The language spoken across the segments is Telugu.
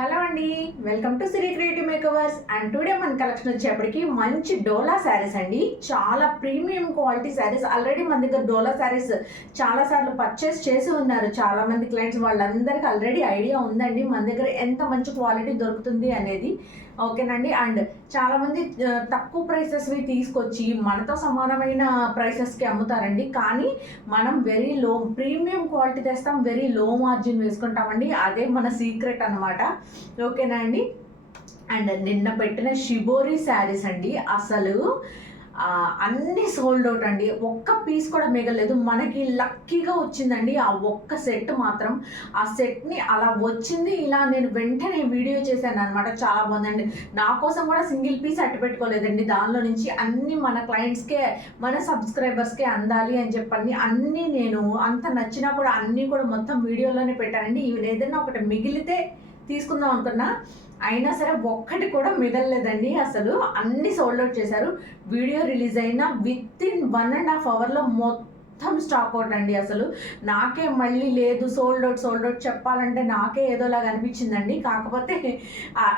హలో అండి, welcome to Siri creative makeovers. And today మన కలెక్షన్ వచ్చేప్పటికి మంచి డోలా శారీస్ అండి. చాలా ప్రీమియం క్వాలిటీ శారీస్. ఆల్రెడీ మన దగ్గర డోలా శారీస్ చాలా సార్లు పర్చేస్ చేసి ఉన్నారు చాలా మంది క్లయింట్స్. వాళ్ళందరికీ ఆల్రెడీ ఐడియా ఉందండి మన దగ్గర ఎంత మంచి క్వాలిటీ దొరుకుతుంది అనేది. ఓకేనండి. అండ్ చాలామంది తక్కువ ప్రైసెస్వి తీసుకొచ్చి మనతో సమానమైన ప్రైసెస్కి అమ్ముతారండి. కానీ మనం వెరీ లో ప్రీమియం క్వాలిటీ తెస్తాం, వెరీ లో మార్జిన్ వేసుకుంటామండి. అదే మన సీక్రెట్ అనమాట. ఓకేనా అండి. అండ్ నిన్న పెట్టిన షిబోరి శారీస్ అండి, అసలు అన్నీ సోల్డ్ అవుట్ అండి. ఒక్క పీస్ కూడా మిగలేదు. మనకి లక్కీగా వచ్చిందండి ఆ ఒక్క సెట్ మాత్రం. ఆ సెట్ని అలా వచ్చింది, ఇలా నేను వెంటనే వీడియో చేశాను అనమాట. చాలా బాగుందండి. నా కోసం కూడా సింగిల్ పీస్ అట్టు పెట్టుకోలేదండి. దానిలో నుంచి అన్నీ మన క్లయింట్స్కే, మన సబ్స్క్రైబర్స్కే అందాలి అని చెప్పండి. అన్నీ నేను అంత నచ్చినా కూడా అన్నీ కూడా మొత్తం వీడియోలోనే పెట్టానండి. ఇవి ఏదైనా ఒకటి మిగిలితే తీసుకుందాం అనుకున్నా, అయినా సరే ఒక్కటి కూడా మిగలలేదండి. అసలు అన్ని సోల్డ్ అవుట్ చేశారు. వీడియో రిలీజ్ అయిన విత్ ఇన్ 1.5 అవర్లో మొత్తం స్టాక్ అవుట్ అండి. అసలు నాకే మళ్ళీ లేదు సోల్డ్ అవుట్ చెప్పాలంటే నాకే ఏదోలాగా అనిపించిందండి. కాకపోతే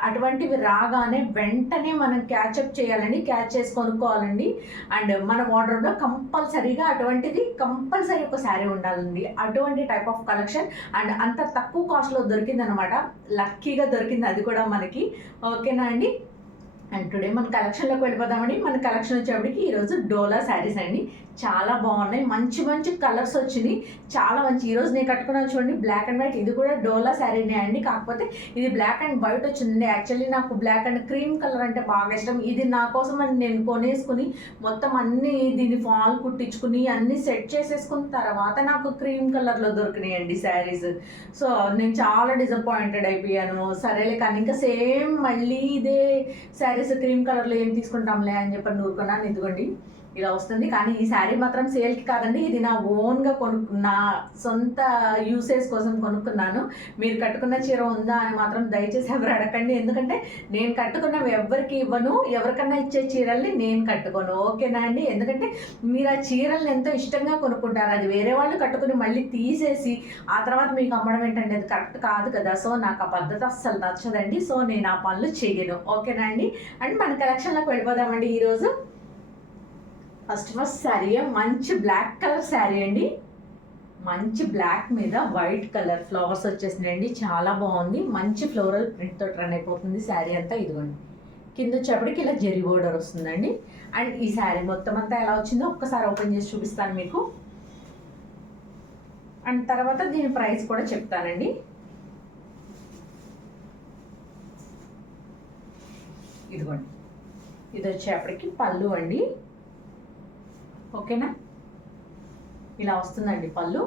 అటువంటివి రాగానే వెంటనే మనం క్యాచప్ చేయాలండి, క్యాచ్ చేసి కొనుక్కోవాలండి. అండ్ మన వార్డ్రోబ్లో కంపల్సరీగా అటువంటిది కంపల్సరీ ఒక శారీ ఉండాలండి. అటువంటి టైప్ ఆఫ్ కలెక్షన్. అండ్ అంత తక్కువ కాస్ట్లో దొరికింది అనమాట. లక్కీగా దొరికింది అది కూడా మనకి. ఓకేనా అండి. అండ్ టుడే మన కలెక్షన్లోకి వెళ్ళిపోదామండి. మన కలెక్షన్ వచ్చేప్పటికి ఈరోజు డోలా శారీస్ అండి. చాలా బాగున్నాయి, మంచి మంచి కలర్స్ వచ్చినాయి. చాలా మంచి. ఈరోజు నేను కట్టుకున్నాను చూడండి, బ్లాక్ అండ్ వైట్. ఇది కూడా డోలా శారీనే అండి, కాకపోతే ఇది బ్లాక్ అండ్ వైట్ వచ్చిందండి. యాక్చువల్లీ నాకు బ్లాక్ అండ్ క్రీమ్ కలర్ అంటే బాగా ఇష్టం. ఇది నా కోసం అని నేను కొనేసుకుని మొత్తం అన్నీ దీన్ని ఫాల్ కుట్టించుకుని అన్నీ సెట్ చేసేసుకున్న తర్వాత నాకు క్రీమ్ కలర్లో దొరికినాయండి శారీస్. సో నేను చాలా డిసప్పాయింటెడ్ అయిపోయాను. సరేలే కానీ ఇంకా సేమ్ మళ్ళీ ఇదే శారీస్ క్రీమ్ కలర్లో ఏం తీసుకుంటాంలే అని చెప్పి ఊరుకున్నాను. ఇదిగోండి ఇలా వస్తుంది. కానీ ఈ శారీ మాత్రం సేల్కి కాదండి, ఇది నా ఓన్గా నా సొంత యూసేజ్ కోసం కొనుక్కున్నాను. మీరు కట్టుకున్న చీర ఉందా అని మాత్రం దయచేసి ఎవరు అడగండి. ఎందుకంటే నేను కట్టుకున్నవి ఎవరికి ఇవ్వను, ఎవరికన్నా ఇచ్చే చీరల్ని నేను కట్టుకోను. ఓకేనా అండి. ఎందుకంటే మీరు ఆ చీరల్ని ఎంతో ఇష్టంగా కొనుక్కుంటారు. అది వేరే వాళ్ళు కట్టుకుని మళ్ళీ తీసేసి ఆ తర్వాత మీకు అమ్మడం ఏంటంటే అది కరెక్ట్ కాదు కదా. సో నాకు ఆ పద్ధతి అస్సలు నచ్చదండి. సో నేను ఆ పనులు చేయను. ఓకేనా అండి. అండ్ మన కలెక్షన్లోకి వెళ్ళిపోదామండి. ఈరోజు ఫస్ట్ శారీ మంచి బ్లాక్ కలర్ శారీ అండి. మంచి బ్లాక్ మీద వైట్ కలర్ ఫ్లవర్స్ వచ్చేసినాయండి. చాలా బాగుంది. మంచి ఫ్లోరల్ ప్రింట్తో రన్ అయిపోతుంది శారీ అంతా. ఇదిగోండి కింద వచ్చేప్పటికి ఇలా జెరీ బోర్డర్ వస్తుందండి. అండ్ ఈ శారీ మొత్తం అంతా ఎలా వచ్చిందో ఒక్కసారి ఓపెన్ చేసి చూపిస్తాను మీకు. అండ్ తర్వాత దీని ప్రైస్ కూడా చెప్తానండి. ఇదిగోండి ఇది వచ్చేప్పటికి పళ్ళు అండి. ఓకేనా, ఇలా వస్తుందండి పళ్ళు.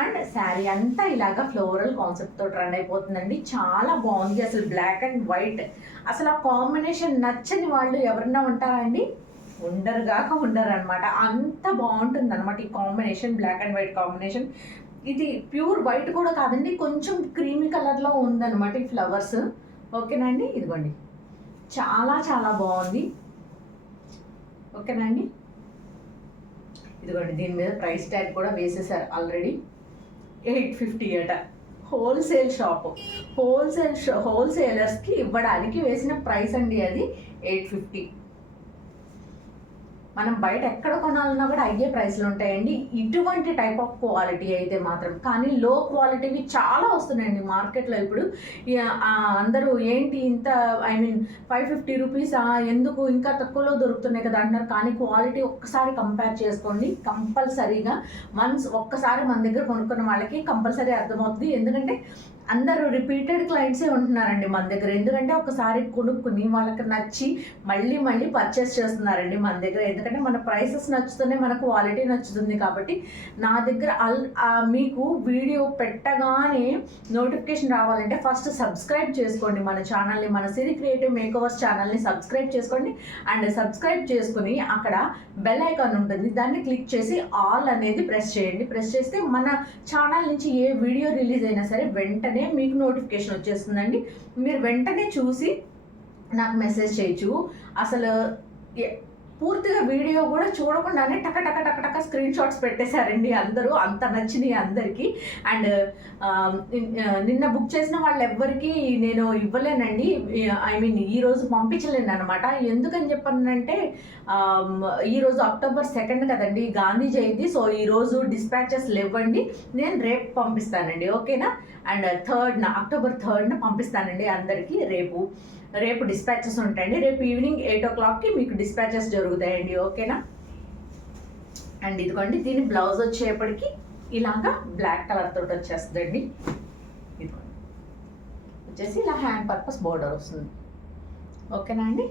అండ్ శారీ అంతా ఇలాగా ఫ్లోరల్ కాన్సెప్ట్తో రన్ అయిపోతుందండి. చాలా బాగుంది. అసలు బ్లాక్ అండ్ వైట్, అసలు ఆ కాంబినేషన్ నచ్చని వాళ్ళు ఎవరన్నా ఉంటారా అండి? ఉండరు అనమాట. అంత బాగుంటుంది అనమాట ఈ combination, black and white combination. ఇది ప్యూర్ వైట్ కూడా కాదండి, కొంచెం క్రీమీ కలర్లో ఉందన్నమాట ఈ ఫ్లవర్స్. ఓకేనా అండి. ఇదిగోండి చాలా చాలా బాగుంది. ఓకేనా అండి. ఇదిగోండి దీని మీద ప్రైస్ ట్యాగ్ కూడా వేసేసారు ఆల్రెడీ. 850 అట. హోల్సేల్ షాపు, హోల్సేలర్స్కి ఇవ్వడానికి వేసిన ప్రైస్ అండి అది 850. మనం బయట ఎక్కడ కొనాలన్నా కూడా అయ్యే ప్రైస్లు ఉంటాయండి ఇటువంటి టైప్ ఆఫ్ క్వాలిటీ అయితే మాత్రం. కానీ లో క్వాలిటీవి చాలా వస్తున్నాయండి మార్కెట్లో ఇప్పుడు. అందరూ ఏంటి ఇంత, ఐ మీన్ 550 రూపీస్ ఎందుకు ఇంకా తక్కువలో దొరుకుతున్నాయి కదా అంటున్నారు. కానీ క్వాలిటీ ఒక్కసారి కంపేర్ చేసుకోండి కంపల్సరీగా. ఒక్కసారి మన దగ్గర కొనుక్కున్న వాళ్ళకి కంపల్సరీ అర్థమవుతుంది. ఎందుకంటే అందరూ రిపీటెడ్ క్లయింట్సే ఉంటున్నారండి మన దగ్గర. ఎందుకంటే ఒకసారి కొనుక్కుని వాళ్ళకి నచ్చి మళ్ళీ మళ్ళీ పర్చేస్ చేస్తున్నారండి మన దగ్గర. ఎందుకంటే మన ప్రైసెస్ నచ్చుతూనే మన క్వాలిటీ నచ్చుతుంది. కాబట్టి నా దగ్గర మీకు వీడియో పెట్టగానే నోటిఫికేషన్ రావాలంటే ఫస్ట్ సబ్స్క్రైబ్ చేసుకోండి మన ఛానల్ని, మన సిరి క్రియేటివ్ మేకవర్స్ ఛానల్ని సబ్స్క్రైబ్ చేసుకోండి. అండ్ సబ్స్క్రైబ్ చేసుకుని అక్కడ బెల్ ఐకాన్ ఉంటుంది, దాన్ని క్లిక్ చేసి ఆల్ అనేది ప్రెస్ చేయండి. ప్రెస్ చేస్తే మన ఛానల్ నుంచి ఏ వీడియో రిలీజ్ అయినా సరే వెంటనే మీకు నోటిఫికేషన్ వచ్చేస్తుందండి. మీరు వెంటనే చూసి నాకు మెసేజ్ చేయొచ్చు. అసలు పూర్తిగా వీడియో కూడా చూడకుండానే టక టక టక టక స్క్రీన్ షాట్స్ పెట్టేశారండి అందరూ, అంత నచ్చినాయి అందరికీ. అండ్ నిన్న బుక్ చేసిన వాళ్ళు ఎవ్వరికి నేను ఇవ్వలేనండి, ఐ మీన్ ఈరోజు పంపించలేను అనమాట. ఎందుకని చెప్పానంటే ఈరోజు అక్టోబర్ 2 కదండి, గాంధీ జయంతి. సో ఈరోజు డిస్పాచెస్ లేవండి, నేను రేపు పంపిస్తానండి, ఓకేనా. అండ్ అక్టోబర్ 3 పంపిస్తానండి అందరికీ. రేపు డిస్పాచెస్ ఉంటాయండి, రేపు ఈవినింగ్ 8 o'clockకి మీకు డిస్పాచెస్ జరుగుతాయండి, ఓకేనా. అండ్ ఇదిగోండి, దీని బ్లౌజ్ వచ్చేప్పటికి ఇలాగా బ్లాక్ కలర్ తోటి వచ్చేస్తుందండి. ఇదిగోండి వచ్చేసి ఇలా హ్యాండ్ పర్పస్ బోర్డర్ వస్తుంది, ఓకేనా అండి.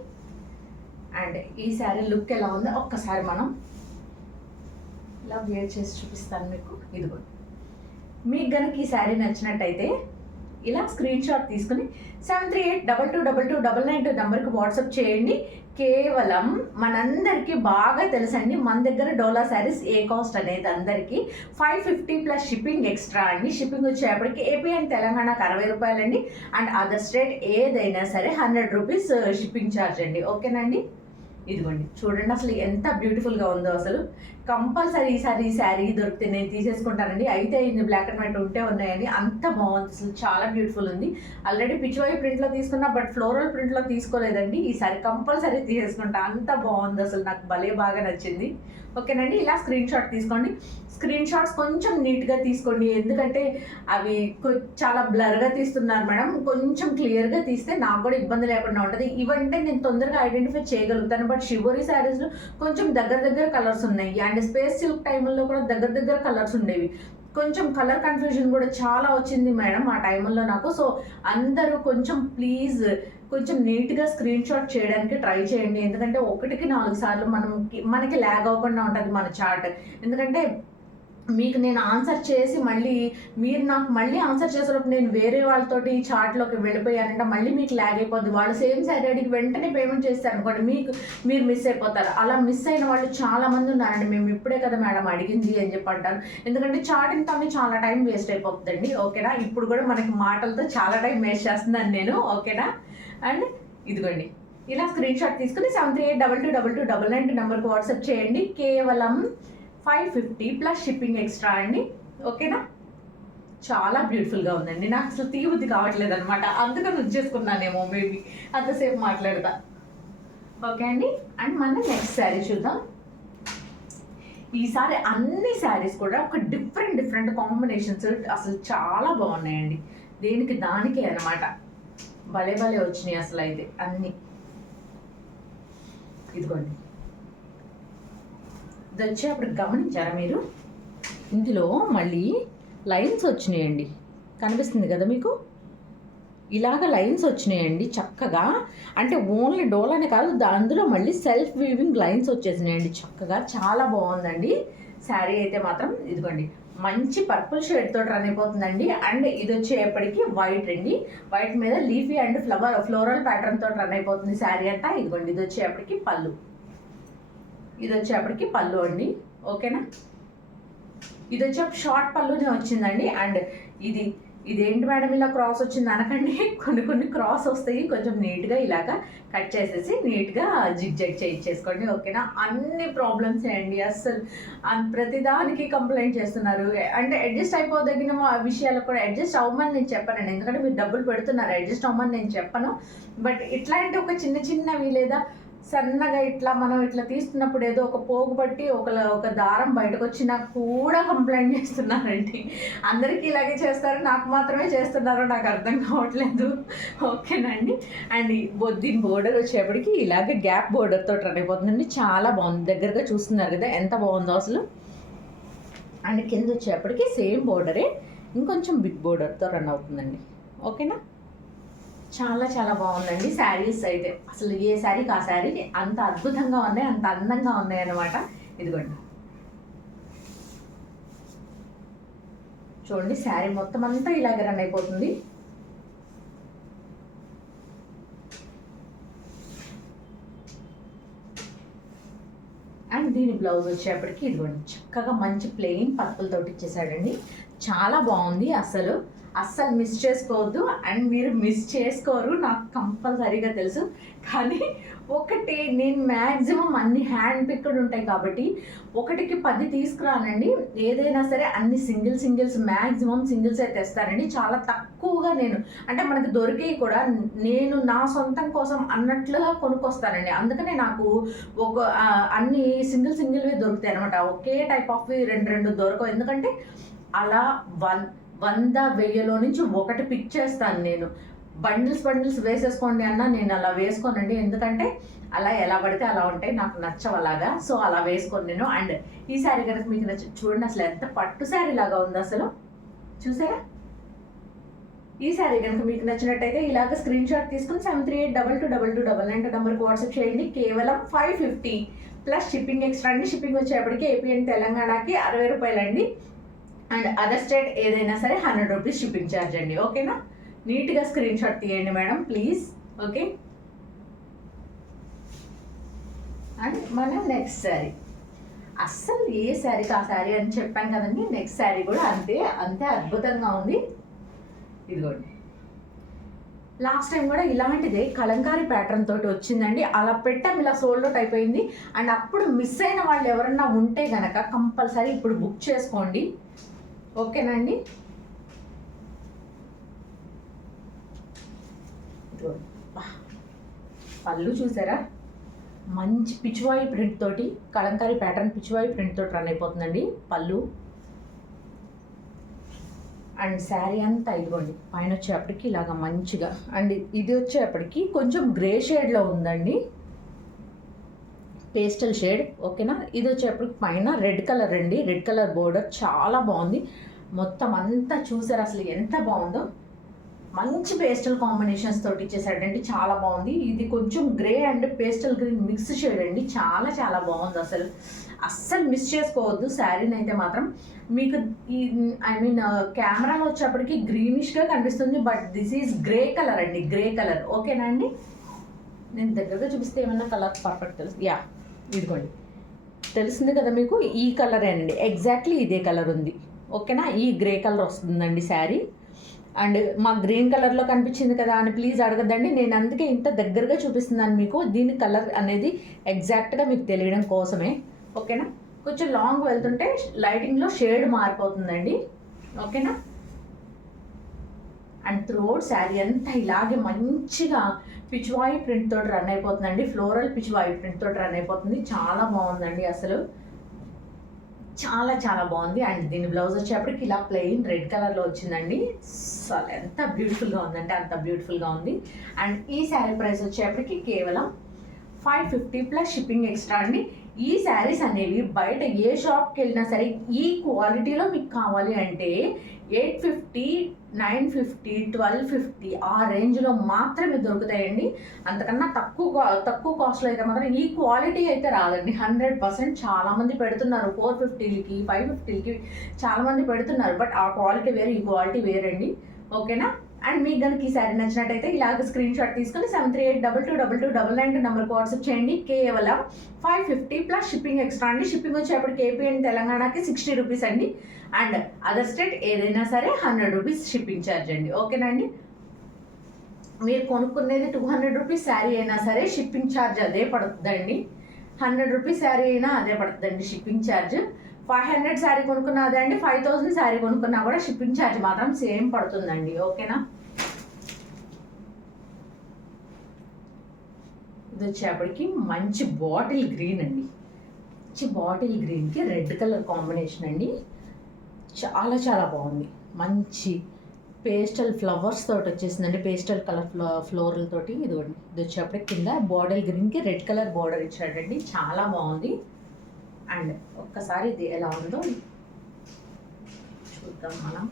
అండ్ ఈ శారీ లుక్ ఎలా ఉందో ఒక్కసారి మనం ఇలా వేర్ చేసి చూపిస్తాను మీకు. ఇదిగోండి, మీకు కనుక ఈ శారీ నచ్చినట్టయితే ఇలా స్క్రీన్ షాట్ తీసుకుని 7382229992 నెంబర్కి వాట్సాప్ చేయండి. కేవలం మనందరికీ బాగా తెలుసండి, మన దగ్గర డోలా శారీస్ ఏ కాస్ట్ అనేది అందరికీ 550 ప్లస్ షిప్పింగ్ ఎక్స్ట్రా అండి. షిప్పింగ్ వచ్చేప్పటికి ఏపీ అండ్ తెలంగాణకు 60 రూపాయలండి. అండ్ అదర్ స్టేట్ ఏదైనా సరే 100 రూపీస్ షిప్పింగ్ ఛార్జ్ అండి, ఓకేనండి. ఇదిగోండి చూడండి అసలు ఎంత బ్యూటిఫుల్గా ఉందో. అసలు కంపల్సరీ ఈసారి ఈ శారీ దొరికితే నేను తీసేసుకుంటానండి. అయితే ఇది బ్లాక్ అండ్ వైట్ ఉంటే ఉన్నాయని, అంత బాగుంది, అసలు చాలా బ్యూటిఫుల్ ఉంది. ఆల్రెడీ పిచ్వాయి ప్రింట్లో తీసుకున్నా, బట్ ఫ్లోరల్ ప్రింట్లో తీసుకోలేదండి. ఈసారి కంపల్సరీ తీసేసుకుంటా, అంత బాగుంది అసలు, నాకు భలే బాగా నచ్చింది, ఓకేనండి. ఇలా స్క్రీన్ షాట్ తీసుకోండి. స్క్రీన్ షాట్స్ కొంచెం నీట్గా తీసుకోండి, ఎందుకంటే అవి చాలా బ్లర్గా తీస్తున్నారు మేడం. కొంచెం క్లియర్గా తీస్తే నాకు కూడా ఇబ్బంది లేకుండా ఉంటుంది. ఇవంటే నేను తొందరగా ఐడెంటిఫై చేయగలుగుతాను, బట్ షివోరీ శారీస్లో కొంచెం దగ్గర కలర్స్ ఉన్నాయి. అండ్ స్పేస్ సిల్క్ టైంలో కూడా దగ్గర కలర్స్ ఉండేవి. కొంచెం కలర్ కన్ఫ్యూజన్ కూడా చాలా వచ్చింది మేడం ఆ టైంలో నాకు. సో అందరూ కొంచెం ప్లీజ్ కొంచెం నీట్గా స్క్రీన్ షాట్ చేయడానికి ట్రై చేయండి, ఎందుకంటే 1కి 4 సార్లు మనకి ల్యాగ్ అవ్వకుండా ఉంటుంది మన చార్ట్. ఎందుకంటే మీకు నేను ఆన్సర్ చేసి మీరు నాకు మళ్ళీ ఆన్సర్ చేసేటప్పుడు నేను వేరే వాళ్ళతోటి చార్ట్లోకి వెళ్ళిపోయానంటే మళ్ళీ మీకు ల్యాగ్ అయిపోద్ది. వాళ్ళు సేమ్ శారీ అడిగి వెంటనే పేమెంట్ చేస్తారు అనుకోండి, మీరు మిస్ అయిపోతారు. అలా మిస్ అయిన వాళ్ళు చాలామంది ఉన్నారండి. మేము ఇప్పుడే కదా మేడం అడిగింది అని చెప్పి అంటారు, ఎందుకంటే చాటింగ్తో చాలా టైం వేస్ట్ అయిపోతుందండి, ఓకేనా. ఇప్పుడు కూడా మనకి మాటలతో చాలా టైం వేస్ట్ చేస్తున్నాను నేను, ఓకేనా. అండ్ ఇదిగోండి, ఇలా స్క్రీన్ షాట్ తీసుకుని 7382229992 నెంబర్కి వాట్సాప్ చేయండి. కేవలం 550 ప్లస్ షిప్పింగ్ ఎక్స్ట్రా అండి, ఓకేనా. చాలా బ్యూటిఫుల్గా ఉందండి, నాకు అసలు తీబుద్ధి కావట్లేదు అనమాట, అందుకని వచ్చేసుకున్నానేమో మేబీ అంతసేపు మాట్లాడదా, ఓకే అండి. అండ్ మనం నెక్స్ట్ శారీ చూద్దాం. ఈసారి అన్ని శారీస్ కూడా ఒక డిఫరెంట్ కాంబినేషన్స్ అసలు చాలా బాగున్నాయండి, దేనికి దానికే అనమాట. భలే వచ్చినాయి అసలు అయితే అన్నీ. ఇదిగోండి, ఇది వచ్చేప్పుడు గమనించారా మీరు, ఇందులో మళ్ళీ లైన్స్ వచ్చినాయండి, కనిపిస్తుంది కదా మీకు, ఇలాగ లైన్స్ వచ్చినాయండి చక్కగా. అంటే ఓన్లీ డోలానే కాదు, అందులో మళ్ళీ సెల్ఫ్ వీవింగ్ లైన్స్ వచ్చేసినాయండి చక్కగా, చాలా బాగుందండి శారీ అయితే మాత్రం. ఇదిగోండి, మంచి పర్పుల్ షేడ్ తోటి రన్ అయిపోతుందండి. అండ్ ఇది వచ్చేప్పటికి వైట్ అండి, వైట్ మీద లీఫీ అండ్ ఫ్లోరల్ ప్యాటర్న్ తోటి రన్ అయిపోతుంది శారీ అంతా. ఇదిగోండి, ఇది వచ్చేప్పటికి పళ్ళు అండి, ఓకేనా. ఇది వచ్చే షార్ట్ పళ్ళునే వచ్చిందండి. అండ్ ఇదేంటి మేడం ఇలా క్రాస్ వచ్చింది అనకండి, కొన్ని క్రాస్ వస్తాయి, కొంచెం నీట్గా ఇలాగా కట్ చేసేసి నీట్గా జిగ్జాగ్ చేయించేసుకోండి, ఓకేనా. అన్ని ప్రాబ్లమ్స్ అండి, అస్సలు ప్రతిదానికి కంప్లైంట్ చేస్తున్నారు. అంటే అడ్జస్ట్ అయిపోదగిన విషయాలకు కూడా అడ్జస్ట్ అవ్వమని నేను చెప్పానండి, ఎందుకంటే మీరు డబ్బులు పెడుతున్నారు, అడ్జస్ట్ అవ్వమని నేను చెప్పను. బట్ ఇట్లాంటి ఒక చిన్నవి లేదా సన్నగా మనం ఇట్లా తీస్తున్నప్పుడు ఏదో ఒక పోగు పట్టి ఒక దారం బయటకు వచ్చినా కూడా కంప్లైంట్ చేస్తున్నారండి. అందరికీ ఇలాగే చేస్తారు, నాకు మాత్రమే చేస్తున్నారో నాకు అర్థం కావట్లేదు, ఓకేనండి. అండ్ దీని బోర్డర్ వచ్చేప్పటికి ఇలాగే గ్యాప్ బోర్డర్తో రన్ అయిపోతుందండి, చాలా బాగుంది. దగ్గరగా చూస్తున్నారు కదా ఎంత బాగుందో అసలు. అండ్ కింద వచ్చేప్పటికి సేమ్ బోర్డరే, ఇంకొంచెం బిగ్ బోర్డర్తో రన్ అవుతుందండి, ఓకేనా. చాలా బాగుందండి శారీస్ అయితే, అసలు ఏ శారీకి ఆ శారీ అంత అద్భుతంగా ఉన్నాయి, అంత అందంగా ఉన్నాయి అన్నమాట. ఇదిగోండి చూడండి, శారీ మొత్తం అంతా ఇలాగే రన్ అయిపోతుంది. అండ్ దీని బ్లౌజ్ వచ్చేప్పటికి ఇదిగోండి చక్కగా మంచి ప్లెయిన్ పర్పుల్ తోటి ఇచ్చేసాడండి, చాలా బాగుంది అసలు. అస్సలు మిస్ చేసుకోవద్దు. అండ్ మీరు మిస్ చేసుకోరు నాకు కంపల్సరీగా తెలుసు. కానీ ఒకటి నేను మ్యాక్సిమం అన్ని హ్యాండ్ పిక్డ్ ఉంటాయి కాబట్టి 1కి 10 తీసుకురానండి. ఏదైనా సరే అన్ని సింగిల్స్ మ్యాక్సిమం సింగిల్సే తెస్తానండి. చాలా తక్కువగా నేను అంటే మనకి దొరికేవి కూడా నేను నా సొంతం కోసం అన్నట్లుగా కొనుక్కొస్తానండి. అందుకనే నాకు అన్ని సింగిల్వే దొరుకుతాయి అనమాట. ఒకే టైప్ ఆఫ్ 2 దొరకవు. ఎందుకంటే అలా 100-1000లో నుంచి ఒకటి పిక్ చేస్తాను నేను. బండిల్స్ వేసేసుకోండి అన్న నేను అలా వేసుకోనండి. ఎందుకంటే అలా ఎలా పడితే అలా ఉంటాయి, నాకు నచ్చవు అలాగా. సో అలా వేసుకోను నేను. అండ్ ఈ శారీ కనుక మీకు చూడండి, అసలు ఎంత పట్టు శారీ లాగా ఉంది అసలు, చూసారా? ఈ శారీ కనుక మీకు నచ్చినట్టయితే ఇలాగ స్క్రీన్ షాట్ తీసుకుని 7382222299 నెంబర్కి వాట్సాప్ చేయండి. కేవలం 550 ప్లస్ షిప్పింగ్ ఎక్స్ట్రా అండి. షిప్పింగ్ వచ్చేప్పటికి ఏపీ అండ్ తెలంగాణకి 60 రూపాయలండి. అండ్ అదర్ స్టేట్ ఏదైనా సరే 100 రూపీస్ షిప్పింగ్ ఛార్జ్ అండి. ఓకేనా? నీట్గా స్క్రీన్ షాట్ తీయండి మేడం ప్లీజ్. ఓకే. అండ్ మన నెక్స్ట్ శారీ, అస్సలు ఏ శారీకి ఆ శారీ అని చెప్పాను కదండి. నెక్స్ట్ శారీ కూడా అంతే అద్భుతంగా ఉంది. ఇదిగోండి, లాస్ట్ టైం కూడా ఇలాంటిదే కలంకారీ ప్యాటర్న్ తోటి వచ్చిందండి. అలా పెట్టాం, ఇలా సోల్డ్ అవుట్ అయిపోయింది. అండ్ అప్పుడు మిస్ అయిన వాళ్ళు ఎవరన్నా ఉంటే గనక కంపల్సరీ ఇప్పుడు బుక్ చేసుకోండి. ఓకేనండి? పళ్ళు చూసారా, మంచి పిచ్వాయి ప్రింట్ తోటి, కలంకారీ ప్యాటర్న్ పిచ్వాయి ప్రింట్ తోటి రన్ అయిపోతుందండి పళ్ళు. అండ్ శారీ అంతా ఇదిగోండి, పైన వచ్చేప్పటికి ఇలాగ మంచిగా, అండ్ ఇది వచ్చేప్పటికి కొంచెం గ్రే షేడ్లో ఉందండి, పేస్టల్ షేడ్. ఓకేనా? ఇది వచ్చేప్పటికి పైన రెడ్ కలర్ అండి, రెడ్ కలర్ బోర్డర్ చాలా బాగుంది. మొత్తం అంతా చూసారు అసలు ఎంత బాగుందో. మంచి పేస్టల్ కాంబినేషన్స్ తోటి ఇచ్చేసాడండి, చాలా బాగుంది. ఇది కొంచెం grey and pastel green mix shade అండి, చాలా బాగుంది. అస్సలు మిస్ చేసుకోవద్దు శారీని అయితే మాత్రం. మీకు ఈ కెమెరాలో వచ్చేప్పటికి గ్రీనిష్గా కనిపిస్తుంది, but this is grey colour అండి, గ్రే కలర్. ఓకేనా అండి? నేను దగ్గరగా చూపిస్తే ఏమన్నా కలర్ పర్ఫెక్ట్ తెలుసు. యా, ఇదిగోండి, తెలిసింది కదా మీకు, ఈ కలరే అండి, ఎగ్జాక్ట్లీ ఇదే కలర్ ఉంది. ఓకేనా? ఈ గ్రే కలర్ వస్తుందండి శారీ. అండ్ మా గ్రీన్ కలర్లో కనిపించింది కదా అని ప్లీజ్ అడగద్దండి, నేను అందుకే ఇంత దగ్గరగా చూపిస్తున్నాను మీకు. దీని కలర్ అనేది ఎగ్జాక్ట్గా మీకు తెలియడం కోసమే. ఓకేనా? కొంచెం లాంగ్ వెళ్తుంటే లైటింగ్లో షేడ్ మారిపోతుందండి. ఓకేనా? అండ్ త్రోట్ శారీ అంతా ఇలాగే మంచిగా పిచ్వాయి ప్రింట్ తోటి రన్ అయిపోతుందండి, ఫ్లోరల్ పిచ్వాయి ప్రింట్ తోటి రన్ అయిపోతుంది. చాలా బాగుందండి, అసలు చాలా బాగుంది. అండ్ దీని బ్లౌజ్ వచ్చేప్పటికి ఇలా ప్లెయిన్ రెడ్ కలర్లో వచ్చిందండి. అసలు ఎంత బ్యూటిఫుల్గా ఉందంటే అంత బ్యూటిఫుల్గా ఉంది. అండ్ ఈ శారీ ప్రైస్ వచ్చేప్పటికి కేవలం 550 ప్లస్ షిప్పింగ్ ఎక్స్ట్రా అండి. ఈ శారీస్ అనేవి బయట ఏ షాప్కి వెళ్ళినా సరే ఈ క్వాలిటీలో మీకు కావాలి అంటే 850, 950, 1250 ఆ రేంజ్లో మాత్రమే దొరుకుతాయండి. అంతకన్నా తక్కువ కాస్ట్లో అయితే మాత్రం ఈ క్వాలిటీ అయితే రాదండి. 100% చాలామంది పెడుతున్నారు 450కి 550కి చాలామంది పెడుతున్నారు, బట్ ఆ క్వాలిటీ వేరు, ఈ క్వాలిటీ వేరండి. ఓకేనా? అండ్ మీకు కనుక ఈ శారీ నచ్చినట్టయితే ఇలాగ స్క్రీన్ షాట్ తీసుకొని 7382222299 నెంబర్కి వాట్సాప్ చేయండి. కేవలం 550 ప్లస్ షిప్పింగ్ ఎక్స్ట్రా అండి. షిప్పింగ్ వచ్చేప్పటికి ఏపీ అండ్ తెలంగాణకి 60 రూపీస్ అండి. అండ్ అదర్ స్టేట్ ఏదైనా సరే 100 రూపీస్ షిప్పింగ్ ఛార్జ్ అండి. ఓకేనండి? మీరు కొనుక్కునేది 200 రూపీస్ శారీ అయినా సరే షిప్పింగ్ ఛార్జ్ అదే పడుతుందండి. 100 రూపీస్ శారీ అయినా అదే పడుతుందండి షిప్పింగ్ ఛార్జ్. 500 శారీ కొనుక్కున్నా అదే అండి, 5000 శారీ కొనుక్కున్నా కూడా షిప్పింగ్ ఛార్జ్ మాత్రం సేమ్ పడుతుందండి. ఓకేనా? ఇది వచ్చేప్పటికి మంచి బాటిల్ గ్రీన్ అండి, మంచి బాటిల్ గ్రీన్కి రెడ్ కలర్ కాంబినేషన్ అండి, చాలా బాగుంది. మంచి పేస్టల్ ఫ్లవర్స్ తోటి వచ్చేసిందండి, పేస్టల్ కలర్ ఫ్లోరల్ తోటి. ఇది వచ్చేప్పటికి కింద బాటిల్ గ్రీన్కి రెడ్ కలర్ బార్డర్ ఇచ్చాడండి, చాలా బాగుంది. అండ్ ఒక్కసారి ఇది ఎలా ఉందో చూద్దాం మనం.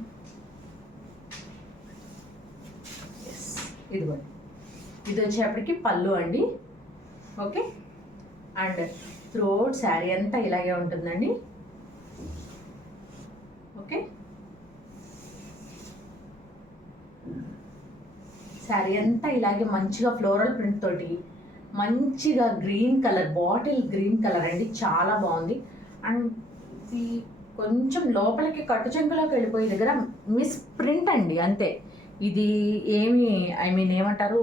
ఇదిగోండి, ఇది వచ్చేప్పటికి పళ్ళు అండి. ఓకే? అండ్ త్రోట్ శారీ అంతా ఇలాగే ఉంటుందండి. ఓకే? శారీ అంతా ఇలాగే మంచిగా ఫ్లోరల్ ప్రింట్ తోటి మంచిగా green colour, bottle green colour అండి, చాలా బాగుంది. అండ్ ఇది కొంచెం లోపలికి కట్టు చెంగులోకి వెళ్ళిపోయే దగ్గర మిస్ ప్రింట్ అండి, అంతే. ఇది ఏమి ఏమంటారు,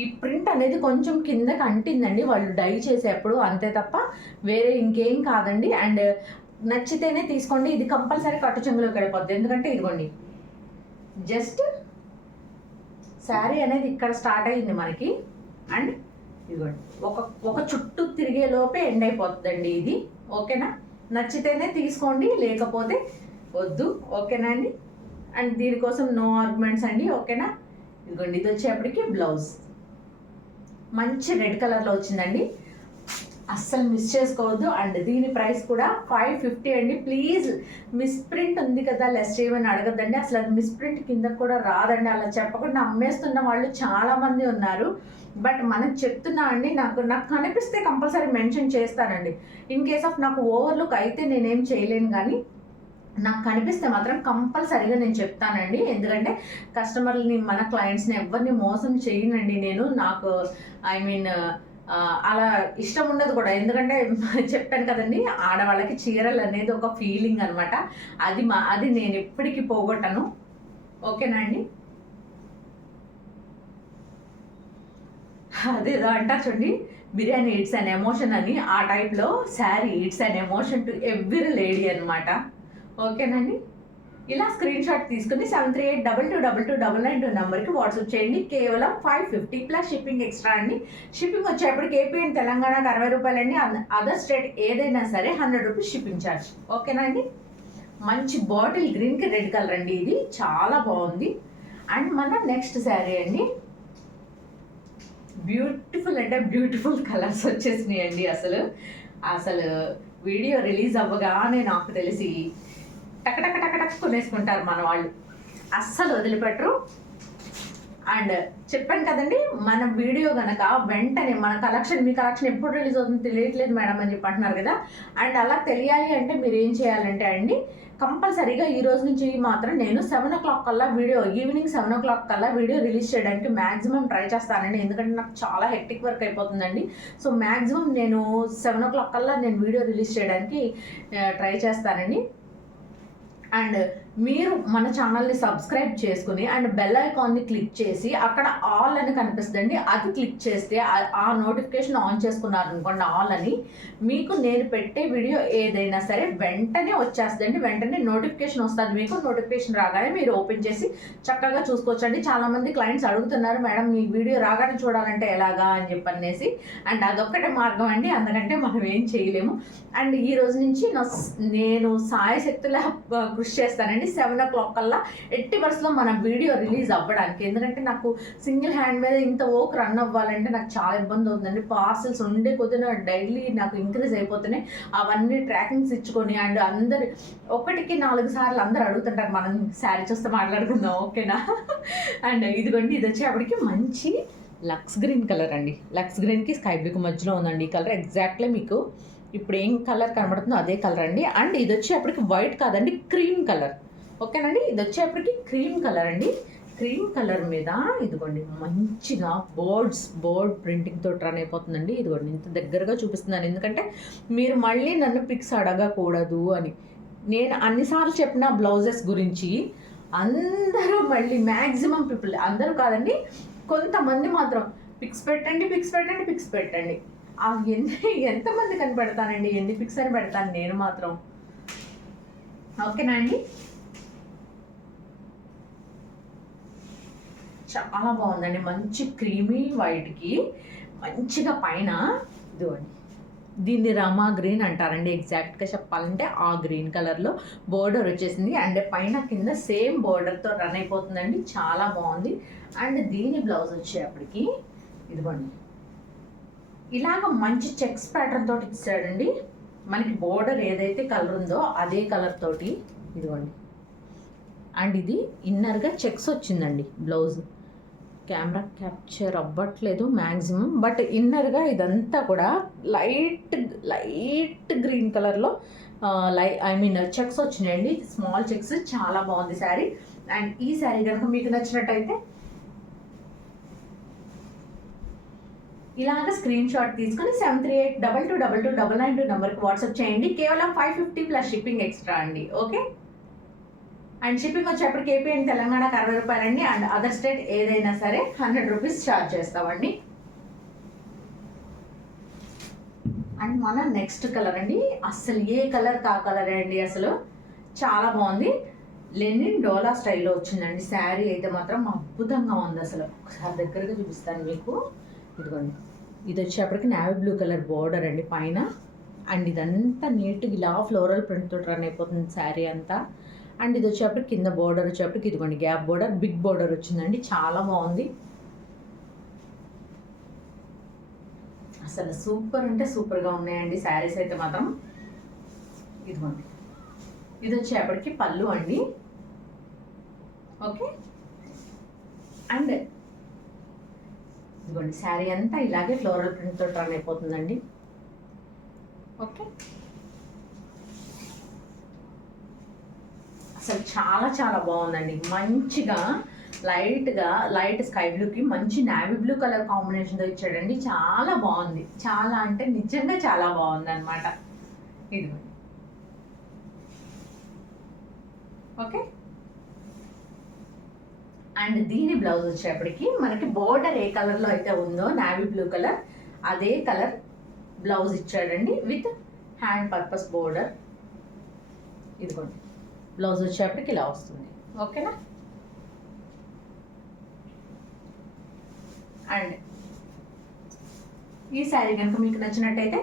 ఈ ప్రింట్ అనేది కొంచెం కిందకి అంటిందండి వాళ్ళు డై చేసేప్పుడు, అంతే తప్ప వేరే ఇంకేం కాదండి. అండ్ నచ్చితేనే తీసుకోండి, ఇది కంపల్సరీ కట్టు చెంగులోకి వెళ్ళిపోద్ది. ఎందుకంటే ఇదిగోండి, జస్ట్ శారీ అనేది ఇక్కడ స్టార్ట్ అయ్యింది మనకి, అండ్ ఇదిగోండి ఒక చుట్టూ తిరిగే లోపే ఎండ్ అయిపోతుందండి ఇది. ఓకేనా, నచ్చితేనే తీసుకోండి, లేకపోతే వద్దు. ఓకేనా అండి. అండ్ దీనికోసం నో ఆర్గ్యుమెంట్స్ అండి. ఓకేనా. ఇదిగోండి, ఇది వచ్చేప్పటికి బ్లౌజ్ మంచి రెడ్ కలర్లో వచ్చిందండి, అస్సలు మిస్ చేసుకోవద్దు. అండ్ దీని ప్రైస్ కూడా 550 అండి. ప్లీజ్, మిస్ ప్రింట్ ఉంది కదా లెస్ చేయమని అడగద్దండి, అసలు అది మిస్ ప్రింట్ కింద కూడా రాదండి. అలా చెప్పకుండా అమ్మేస్తున్న వాళ్ళు చాలామంది ఉన్నారు. బట్ మనకు చెప్తున్నా అండి, నాకు కనిపిస్తే కంపల్సరీ మెన్షన్ చేస్తానండి. ఇన్ కేస్ ఆఫ్ నాకు ఓవర్లుక్ అయితే నేనేం చేయలేను, కానీ నాకు కనిపిస్తే మాత్రం కంపల్సరీగా నేను చెప్తానండి. ఎందుకంటే కస్టమర్ని, మన క్లయింట్స్ని ఎవరిని మోసం చేయనండి నేను. నాకు అలా ఇష్టం ఉండదు కూడా. ఎందుకంటే చెప్పాను కదండి, ఆడవాళ్ళకి చీరలు అనేది ఒక ఫీలింగ్ అనమాట. అది నేను ఎప్పటికీ పోగొట్టను. ఓకేనా అండి. అదేదో అంటారు చూడండి, బిర్యానీ ఇట్స్ అన్ ఎమోషన్ అని, ఆ టైప్లో sari it's an emotion to every lady అనమాట. ఓకేనండి. ఇలా స్క్రీన్ షాట్ తీసుకుని 7382222292 నెంబర్కి వాట్సాప్ చేయండి. కేవలం 550 ప్లస్ షిప్పింగ్ ఎక్స్ట్రా అండి. షిప్పింగ్ వచ్చేప్పటికి ఏపీ అండ్ తెలంగాణకు 60 రూపాయలండి. అదర్ స్టేట్ ఏదైనా సరే 100 రూపీస్ షిప్పింగ్ ఛార్జ్. ఓకేనా అండి. మంచి బాటిల్ గ్రీన్కి రెడ్ కలర్ అండి, ఇది చాలా బాగుంది. అండ్ మన నెక్స్ట్ శారీ అండి, బ్యూటిఫుల్ అంటే బ్యూటిఫుల్ కలర్స్ వచ్చేసినాయి అండి. అసలు వీడియో రిలీజ్ అవ్వగానే నాకు తెలిసి టక్ కొనేసుకుంటారు మన వాళ్ళు, అస్సలు వదిలిపెట్టరు. అండ్ చెప్పాను కదండి, మన వీడియో కనుక వెంటనే మన కలెక్షన్, మీ కలెక్షన్ ఎప్పుడు రిలీజ్ అవుతుంది తెలియట్లేదు మేడం అని చెప్పి అంటున్నారు కదా. అండ్ అలా తెలియాలి అంటే మీరు ఏం చేయాలంటే అండి, కంపల్సరీగా ఈ రోజు నుంచి మాత్రం నేను 7 o'clock కల్లా వీడియో, ఈవినింగ్ 7 o'clock కల్లా వీడియో రిలీజ్ చేయడానికి మ్యాక్సిమం ట్రై చేస్తానండి. ఎందుకంటే నాకు చాలా హెక్టిక్ వర్క్ అయిపోతుందండి. సో మ్యాక్సిమం నేను 7 o'clock కల్లా నేను వీడియో రిలీజ్ చేయడానికి ట్రై చేస్తానండి. అండ్ మీరు మన ఛానల్ని సబ్స్క్రైబ్ చేసుకుని అండ్ బెల్ ఐకాన్ని క్లిక్ చేసి అక్కడ ఆల్ అని కనిపిస్తుందండి, అది క్లిక్ చేస్తే ఆ నోటిఫికేషన్ ఆన్ చేసుకున్నారు అనుకోండి, ఆల్ అని, మీకు నేను పెట్టే వీడియో ఏదైనా సరే వెంటనే వచ్చేస్తుందండి. వెంటనే నోటిఫికేషన్ వస్తుంది మీకు. నోటిఫికేషన్ రాగానే మీరు ఓపెన్ చేసి చక్కగా చూసుకోవచ్చండి. చాలామంది క్లయింట్స్ అడుగుతున్నారు, మేడం మీ వీడియో రాగానే చూడాలంటే ఎలాగా అని చెప్పనేసి. అండ్ అదొక్కటే మార్గం అండి, అందుకంటే మనం ఏం చేయలేము. అండ్ ఈ రోజు నుంచి నేను సాయశక్తులా కృషి చేస్తానండి 7 o'clock కల్లా ఎట్టి బస్సులో మన వీడియో రిలీజ్ అవ్వడానికి. ఎందుకంటే నాకు సింగిల్ హ్యాండ్ మీద ఇంత ఓక్ రన్ అవ్వాలంటే నాకు చాలా ఇబ్బంది అవుతుందండి. పార్సల్స్ ఉండే కొద్దిగా డైలీ నాకు ఇంక్రీజ్ అయిపోతున్నాయి. అవన్నీ ట్రాకింగ్స్ ఇచ్చుకొని అండ్ అందరు 1కి 4 సార్లు అందరు అడుగుతుంటారు, మనం శారీ చూస్తే మాట్లాడుకుందాం. ఓకేనా. అండ్ ఇదిగోండి, ఇది వచ్చేప్పటికి మంచి లక్స్ గ్రీన్ కలర్ అండి. లక్స్ గ్రీన్కి స్కై బ్లూకి మధ్యలో ఉందండి ఈ కలర్. ఎగ్జాక్ట్లీ మీకు ఇప్పుడు ఏం కలర్ కనబడుతుందో అదే కలర్ అండి. అండ్ ఇది వచ్చేప్పటికి వైట్ కాదండి, క్రీమ్ కలర్. ఓకేనండి. ఇది వచ్చేప్పటికి క్రీమ్ కలర్ అండి. క్రీమ్ కలర్ మీద ఇదిగోండి మంచిగా బోర్డ్ ప్రింటింగ్ తోటి రన్ అయిపోతుందండి. ఇదిగోండి ఇంత దగ్గరగా చూపిస్తున్నాను, ఎందుకంటే మీరు మళ్ళీ నన్ను పిక్స్ అడగకూడదు అని. నేను అన్నిసార్లు చెప్పిన బ్లౌజెస్ గురించి అందరూ మళ్ళీ మ్యాక్సిమం పీపుల్, అందరూ కాదండి, కొంతమంది మాత్రం పిక్స్ పెట్టండి. ఎంతమంది కనిపెడతానండి, ఎన్ని పిక్స్ అని పెడతాను నేను మాత్రం. ఓకేనా అండి. చాలా బాగుందండి, మంచి క్రీమీ వైట్కి మంచిగా పైన ఇదిగోండి, దీన్ని రామా గ్రీన్ అంటారండి. ఎగ్జాక్ట్గా చెప్పాలంటే ఆ గ్రీన్ కలర్లో బోర్డర్ వచ్చేసింది. అండ్ పైన కింద సేమ్ బోర్డర్తో రన్ అయిపోతుందండి, చాలా బాగుంది. అండ్ దీని బ్లౌజ్ వచ్చేప్పటికి ఇదిగోండి ఇలాగ మంచి చెక్స్ ప్యాటర్న్ తోటి ఇచ్చాడండి. మనకి బోర్డర్ ఏదైతే కలర్ ఉందో అదే కలర్ తోటి ఇదిగోండి. అండ్ ఇది ఇన్నర్గా చెక్స్ వచ్చిందండి బ్లౌజ్. కెమెరా క్యాప్చర్ అవ్వట్లేదు మ్యాక్సిమం, బట్ ఇన్నర్గా ఇదంతా కూడా లైట్ గ్రీన్ కలర్లో చెక్స్ వచ్చినాయండి, స్మాల్ చెక్స్. చాలా బాగుంది శారీ. అండ్ ఈ శారీ కనుక మీకు నచ్చినట్టయితే ఇలాగ స్క్రీన్ షాట్ తీసుకొని 73822299 నెంబర్కి వాట్సాప్ చేయండి. కేవలం 550 ప్లస్ షిప్పింగ్ ఎక్స్ట్రా అండి. ఓకే, అండ్ షిప్పింగ్ వచ్చేప్పటికి ఏపీ అండ్ తెలంగాణకి 60 రూపాయలండి. అండ్ అదర్ స్టేట్ ఏదైనా సరే 100 రూపీస్ ఛార్జ్ చేస్తామండి. అండ్ మన నెక్స్ట్ కలర్ అండి, అసలు ఏ కలర్ కా కలర్ అండి, అసలు చాలా బాగుంది. లెనిన్ డోలా స్టైల్లో వచ్చిందండి. శారీ అయితే మాత్రం అద్భుతంగా ఉంది. అసలు ఒకసారి దగ్గరగా చూపిస్తాను మీకు. ఇదిగోండి, ఇది వచ్చేప్పటికి నావీ బ్లూ కలర్ బార్డర్ అండి పైన. అండ్ ఇదంతా నీట్గా ఇలా ఫ్లోరల్ ప్రింట్ తోటి రన్ అయిపోతుంది శారీ అంతా. అండ్ ఇది వచ్చేప్పటికి కింద బార్డర్ వచ్చేప్పటికి ఇదిగోండి గ్యాప్ బార్డర్, బిగ్ బార్డర్ వచ్చిందండి. చాలా బాగుంది. అసలు సూపర్ అంటే సూపర్గా ఉన్నాయండి శారీస్ అయితే మాత్రం. ఇదిగోండి, ఇది వచ్చేప్పటికి పళ్ళు అండి. ఓకే, అండ్ ఇదిగోండి శారీ అంతా ఇలాగే ఫ్లోరల్ ప్రింట్ తోటి రన్ అయిపోతుందండి. ఓకే, అసలు చాలా చాలా బాగుందండి. మంచిగా లైట్ స్కై బ్లూకి మంచి నావీ బ్లూ కలర్ కాంబినేషన్తో ఇచ్చాడండి. చాలా బాగుంది. చాలా అంటే నిజంగా చాలా బాగుంది అనమాట. ఇదిగోండి. ఓకే, అండ్ దీని బ్లౌజ్ వచ్చేప్పటికి మనకి బోర్డర్ ఏ కలర్లో అయితే ఉందో నావీ బ్లూ కలర్, అదే కలర్ బ్లౌజ్ ఇచ్చాడండి విత్ హ్యాండ్ పర్పస్ బోర్డర్. ఇదిగోండి, బ్లౌజ్ వచ్చేప్పటికి ఇలా వస్తుంది. ఓకేనా, అండ్ ఈ శారీ కనుక మీకు నచ్చినట్టయితే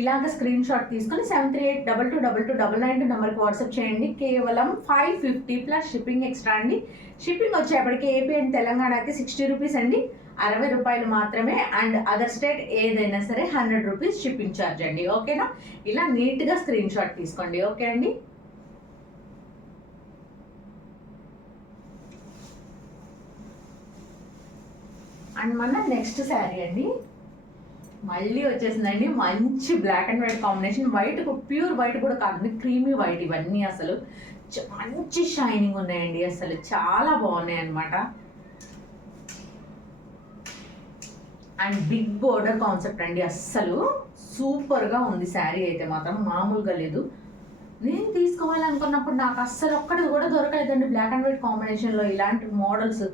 ఇలాగ స్క్రీన్ షాట్ తీసుకొని 73822299 నెంబర్కి వాట్సాప్ చేయండి. కేవలం 550 ప్లస్ షిప్పింగ్ ఎక్స్ట్రా అండి. షిప్పింగ్ వచ్చేప్పటికి ఏపీ అండ్ తెలంగాణకి 60 రూపీస్ అండి, 60 రూపాయలు మాత్రమే. అండ్ అదర్ స్టేట్ ఏదైనా సరే 100 రూపీస్ షిప్పింగ్ ఛార్జ్ అండి. ఓకేనా, ఇలా నీట్గా స్క్రీన్ షాట్ తీసుకోండి. ఓకే అండి. అండ్ మన నెక్స్ట్ శారీ అండి, మళ్ళీ వచ్చేసిందండి మంచి black and white combination. White pure white కూడా కాదండి, క్రీమీ వైట్. ఇవన్నీ అసలు మంచి షైనింగ్ ఉన్నాయండి. అసలు చాలా బాగున్నాయి అన్నమాట. అండ్ బిగ్ బోర్డర్ కాన్సెప్ట్ అండి. అస్సలు సూపర్గా ఉంది శారీ అయితే మాత్రం, మామూలుగా లేదు. నేను తీసుకోవాలనుకున్నప్పుడు నాకు అస్సలు ఒక్కటి కూడా దొరకలేదండి బ్లాక్ అండ్ వైట్ కాంబినేషన్లో ఇలాంటి మోడల్స్.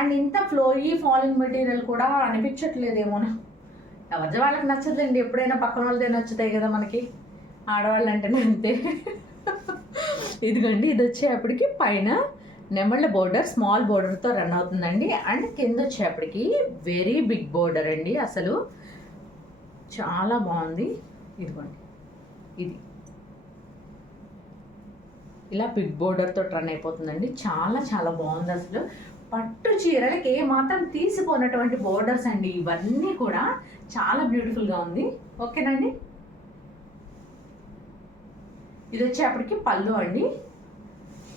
అండ్ ఇంత ఫ్లోయీ ఫాలింగ్ మెటీరియల్ కూడా అనిపించట్లేదేమో. ఎవరి వాళ్ళకి నచ్చదండి, ఎప్పుడైనా పక్కన వాళ్ళదే నచ్చుతాయి కదా మనకి, ఆడవాళ్ళు అంటేనే అంతే. ఇదిగోండి, ఇది వచ్చేప్పటికి పైన నెమళ్ళ బోర్డర్ స్మాల్ బోర్డర్తో రన్ అవుతుందండి. అండ్ కింద వచ్చేప్పటికి వెరీ బిగ్ బోర్డర్ అండి. అసలు చాలా బాగుంది. ఇదిగోండి, ఇది ఇలా బిగ్ బోర్డర్తో రన్ అయిపోతుందండి. చాలా చాలా బాగుంది. అసలు పట్టు చీరలకి ఏ మాత్రం తీసిపోయినటువంటి బోర్డర్స్ అండి ఇవన్నీ కూడా. చాలా బ్యూటిఫుల్గా ఉంది. ఓకేనండి, ఇది వచ్చేప్పటికి పళ్ళు అండి.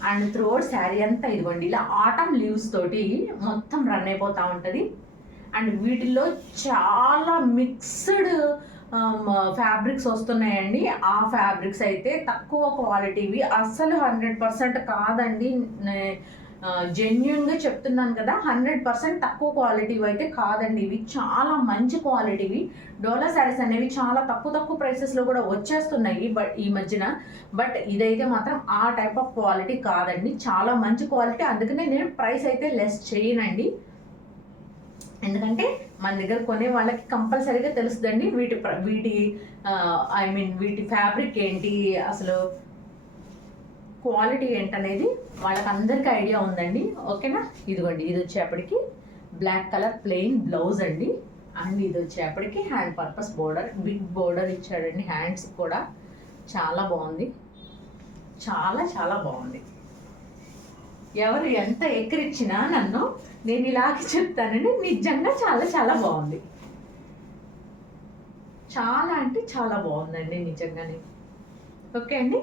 అండ్ త్రోట్ శారీ అంతా ఇదిగోండి ఇలా ఆటమ్ లీవ్స్ తోటి మొత్తం రన్ అయిపోతూ ఉంటుంది. అండ్ వీటిల్లో చాలా మిక్స్డ్ ఫ్యాబ్రిక్స్ వస్తున్నాయండి. ఆ ఫ్యాబ్రిక్స్ అయితే తక్కువ క్వాలిటీవి, అస్సలు 100% కాదండి. జెన్యున్గా చెప్తున్నాను కదా, 100% తక్కువ క్వాలిటీవి అయితే కాదండి. ఇవి చాలా మంచి క్వాలిటీవి. డోలా శారీస్ అనేవి చాలా తక్కువ ప్రైసెస్లో కూడా వచ్చేస్తున్నాయి బట్ ఈ మధ్యన. బట్ ఇదైతే మాత్రం ఆ టైప్ ఆఫ్ క్వాలిటీ కాదండి, చాలా మంచి క్వాలిటీ. అందుకనే నేను ప్రైస్ అయితే లెస్ చేయనండి. ఎందుకంటే మన దగ్గర కొనే వాళ్ళకి కంపల్సరీగా తెలుస్తుందండి వీటి ఫ్యాబ్రిక్ ఏంటి, అసలు క్వాలిటీ ఏంటనేది వాళ్ళకందరికీ ఐడియా ఉందండి. ఓకేనా, ఇదిగోండి, ఇది వచ్చేప్పటికి బ్లాక్ కలర్ ప్లెయిన్ బ్లౌజ్ అండి. అండ్ ఇది వచ్చేప్పటికి hand purpose border, big border ఇచ్చాడండి హ్యాండ్స్ కూడా. చాలా బాగుంది, చాలా చాలా బాగుంది. ఎవరు ఎంత ఎక్కిరిచ్చినా నన్ను నేను ఇలాగే చెప్తానండి, నిజంగా చాలా చాలా బాగుంది. చాలా అంటే చాలా బాగుందండి నిజంగానే. ఓకే అండి,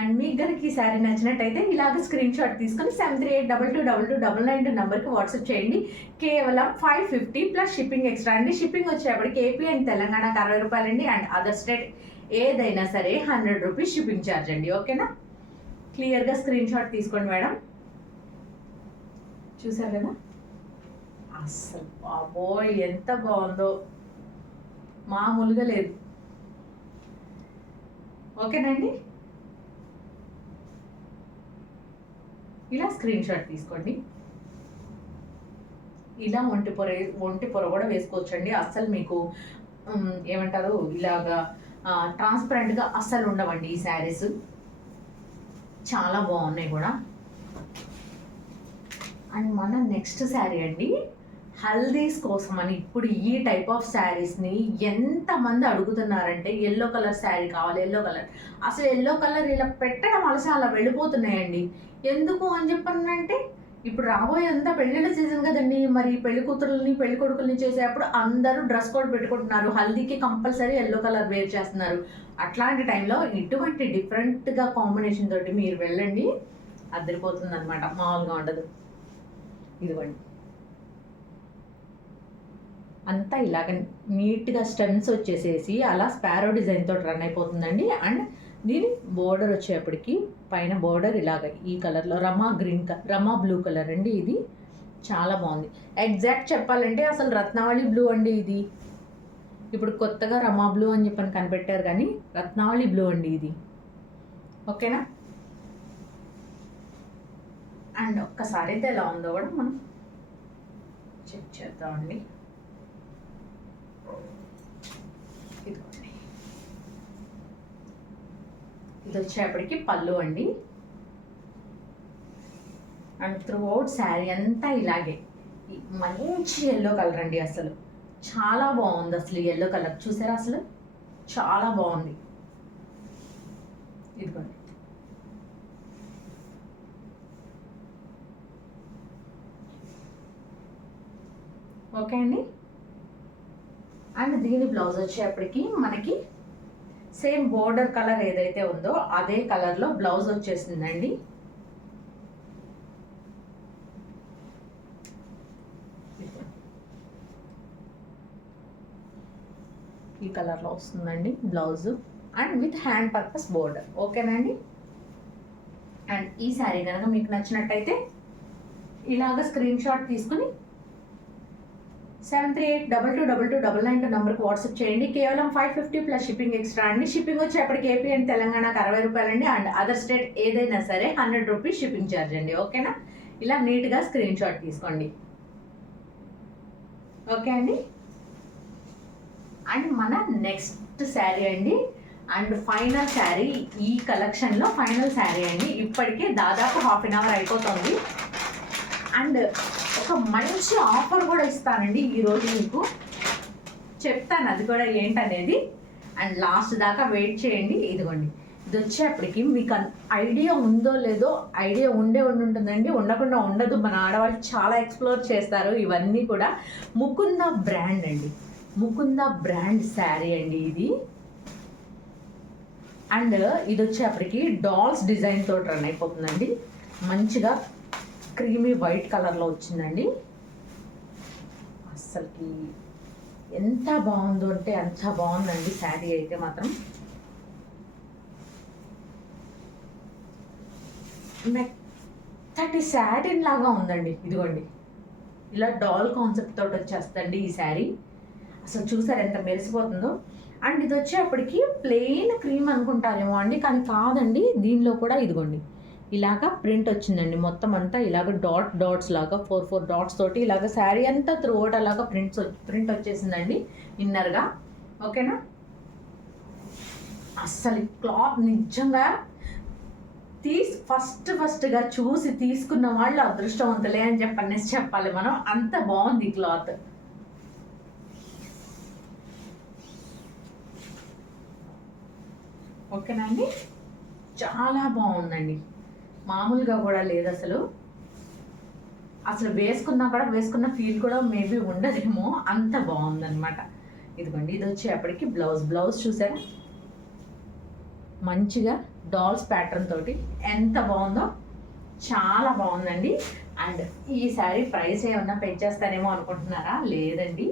అండ్ మీకు కనుక ఈ శారీ నచ్చినట్టయితే ఇలాగ స్క్రీన్ షాట్ తీసుకొని 73822299 నెంబర్కి వాట్సాప్ చేయండి. కేవలం 550 ప్లస్ షిప్పింగ్ ఎక్స్ట్రా అండి. షిప్పింగ్ వచ్చేప్పటికి ఏపీ అండ్ తెలంగాణకి 60 రూపాయలండి. అండ్ అదర్ స్టేట్ ఏదైనా సరే 100 రూపీస్ షిప్పింగ్ ఛార్జ్ అండి. ఓకేనా, క్లియర్గా స్క్రీన్ షాట్ తీసుకోండి మేడం. చూసారు కదా, అస్సలు బాబోయ్ ఎంత బాగుందో, మామూలుగా లేదు. ఓకేనండి, ఇలా స్క్రీన్ షాట్ తీసుకోండి. ఇలా ఒంటి పొర కూడా వేసుకోవచ్చండి. అస్సలు మీకు ఏమంటారు ఇలాగా ట్రాన్స్పరెంట్గా అస్సలు ఉండవండి ఈ శారీస్. చాలా బాగున్నాయి కూడా. అండ్ మన నెక్స్ట్ శారీ అండి, హల్దీస్ కోసం అని ఇప్పుడు ఈ టైప్ ఆఫ్ శారీస్ని ఎంతమంది అడుగుతున్నారంటే ఎల్లో కలర్ శారీ కావాలి, ఎల్లో కలర్. అసలు ఎల్లో కలర్ ఇలా పెట్టడం అలసి అలా వెళ్ళిపోతున్నాయండి. ఎందుకు అని చెప్పానంటే ఇప్పుడు రాబోయేంతా పెళ్ళిళ్ళ సీజన్ కదండి. మరి పెళ్లి కూతురుని పెళ్లి కొడుకుల్ని చేసేటప్పుడు అందరూ డ్రెస్ కోడ్ పెట్టుకుంటున్నారు. హల్దీకి కంపల్సరీ ఎల్లో కలర్ వేర్ చేస్తున్నారు. అట్లాంటి టైంలో ఇటువంటి డిఫరెంట్గా కాంబినేషన్ తోటి మీరు వెళ్ళండి, అద్దరిపోతుంది అనమాట, మామూలుగా ఉండదు. ఇదిగోండి, అంతా ఇలాగ నీట్గా స్టెమ్స్ వచ్చేసేసి అలా స్పారో డిజైన్ తోటి రన్ అయిపోతుందండి. అండ్ దీని బోర్డర్ వచ్చేప్పటికి పైన బోర్డర్ ఇలాగ ఈ కలర్లో రమా బ్లూ కలర్ అండి. ఇది చాలా బాగుంది. ఎగ్జాక్ట్ చెప్పాలంటే అసలు రత్నావళి బ్లూ అండి ఇది. ఇప్పుడు కొత్తగా రమా బ్లూ అని చెప్పని కనిపెట్టారు, కానీ రత్నావళి బ్లూ అండి ఇది. ఓకేనా? అండ్ ఒక్కసారి అయితే ఎలా ఉందో కూడా మనం చెక్ చేద్దామండి. ఇది వచ్చేప్పటికి పళ్ళు అండి. అండ్ త్రూ అవుట్ శారీ అంతా ఇలాగే మంచి ఎల్లో కలర్ అండి. అసలు చాలా బాగుంది. అసలు ఎల్లో కలర్ చూసారా, అసలు చాలా బాగుంది. ఇదిగోండి, ఓకే అండి. అండ్ దీని బ్లౌజ్ వచ్చేప్పటికి మనకి సేమ్ బోర్డర్ కలర్ ఏదైతే ఉందో అదే కలర్లో బ్లౌజ్ వచ్చేసిందండి. ఈ కలర్లో వస్తుందండి blouse, and with hand purpose border. ఓకేనండి. అండ్ ఈ శారీ కనుక మీకు నచ్చినట్టయితే ఇలాగ స్క్రీన్ షాట్ తీసుకుని 73822299 నెంబర్కి వాట్సాప్ చేయండి. కేవలం 550 ప్లస్ షిప్పింగ్ ఎక్స్ట్రా అండి. షిప్పింగ్ వచ్చేప్పటికి ఏపీ అండ్ తెలంగాణకు 60 రూపాయలండి. అండ్ అదర్ స్టేట్ ఏదైనా సరే 100 రూపీస్ షిప్పింగ్ ఛార్జ్ అండి. ఓకేనా? ఇలా నీట్గా స్క్రీన్ షాట్ తీసుకోండి. ఓకే అండి. అండ్ మన నెక్స్ట్ శారీ అండి, అండ్ ఫైనల్ శారీ ఈ కలెక్షన్లో ఫైనల్ శారీ అండి. ఇప్పటికే దాదాపు హాఫ్ అన్ అవర్ అయిపోతుంది. అండ్ ఒక మంచి ఆఫర్ కూడా ఇస్తానండి ఈరోజు, మీకు చెప్తాను అది కూడా ఏంటనేది. అండ్ లాస్ట్ దాకా వెయిట్ చేయండి. ఇదిగోండి, ఇది వచ్చేప్పటికి మీకు ఐడియా ఉందో లేదో, ఐడియా ఉంటుందండి, ఉండకుండా ఉండదు. మన ఆడవాళ్ళు చాలా ఎక్స్ప్లోర్ చేస్తారు ఇవన్నీ కూడా. ముకుంద బ్రాండ్ అండి, ముకుంద బ్రాండ్ శారీ అండి ఇది. అండ్ ఇది వచ్చేప్పటికి డాల్స్ డిజైన్ తోటి రన్ అయిపోతుందండి. మంచిగా క్రీమీ వైట్ కలర్లో వచ్చిందండి. అస్సలకి ఎంత బాగుందో అంటే అంత బాగుందండి శారీ అయితే మాత్రం. మెత్తటి శాటిన్ లాగా ఉందండి. ఇదిగోండి, ఇలా డాల్ కాన్సెప్ట్ తోటి వచ్చేస్తండి ఈ శారీ. అసలు చూసారు ఎంత మెరిసిపోతుందో. అండ్ ఇది వచ్చేప్పటికి ప్లెయిన్ క్రీమ్ అనుకుంటారేమో అండి, కానీ కాదండి. దీనిలో కూడా ఇదిగోండి ఇలాగా ప్రింట్ వచ్చిందండి. మొత్తం అంతా ఇలాగ డాట్స్ లాగా 4 డాట్స్ తోటి ఇలాగ శారీ అంతా త్రూ అవుట్ అలాగా ప్రింట్ వచ్చేసిందండి ఇన్నర్గా. ఓకేనా? అస్సలు క్లాత్ నిజంగా ఫస్ట్గా చూసి తీసుకున్న వాళ్ళు అదృష్టవంతులే అని చెప్పాలి మనం. అంత బాగుంది క్లాత్. ఓకేనా అండి? చాలా బాగుందండి, మామూలుగా కూడా లేదు అసలు. వేసుకున్న ఫీల్ కూడా మేబీ ఉండదేమో, అంత బాగుందనమాట. ఇదిగోండి, ఇది వచ్చేప్పటికి బ్లౌజ్ చూసారా, మంచిగా డాల్స్ ప్యాటర్న్ తోటి ఎంత బాగుందో, చాలా బాగుందండి. అండ్ ఈ శారీ ప్రైస్ ఏమన్నా పెంచేస్తానేమో అనుకుంటున్నారా? లేదండి,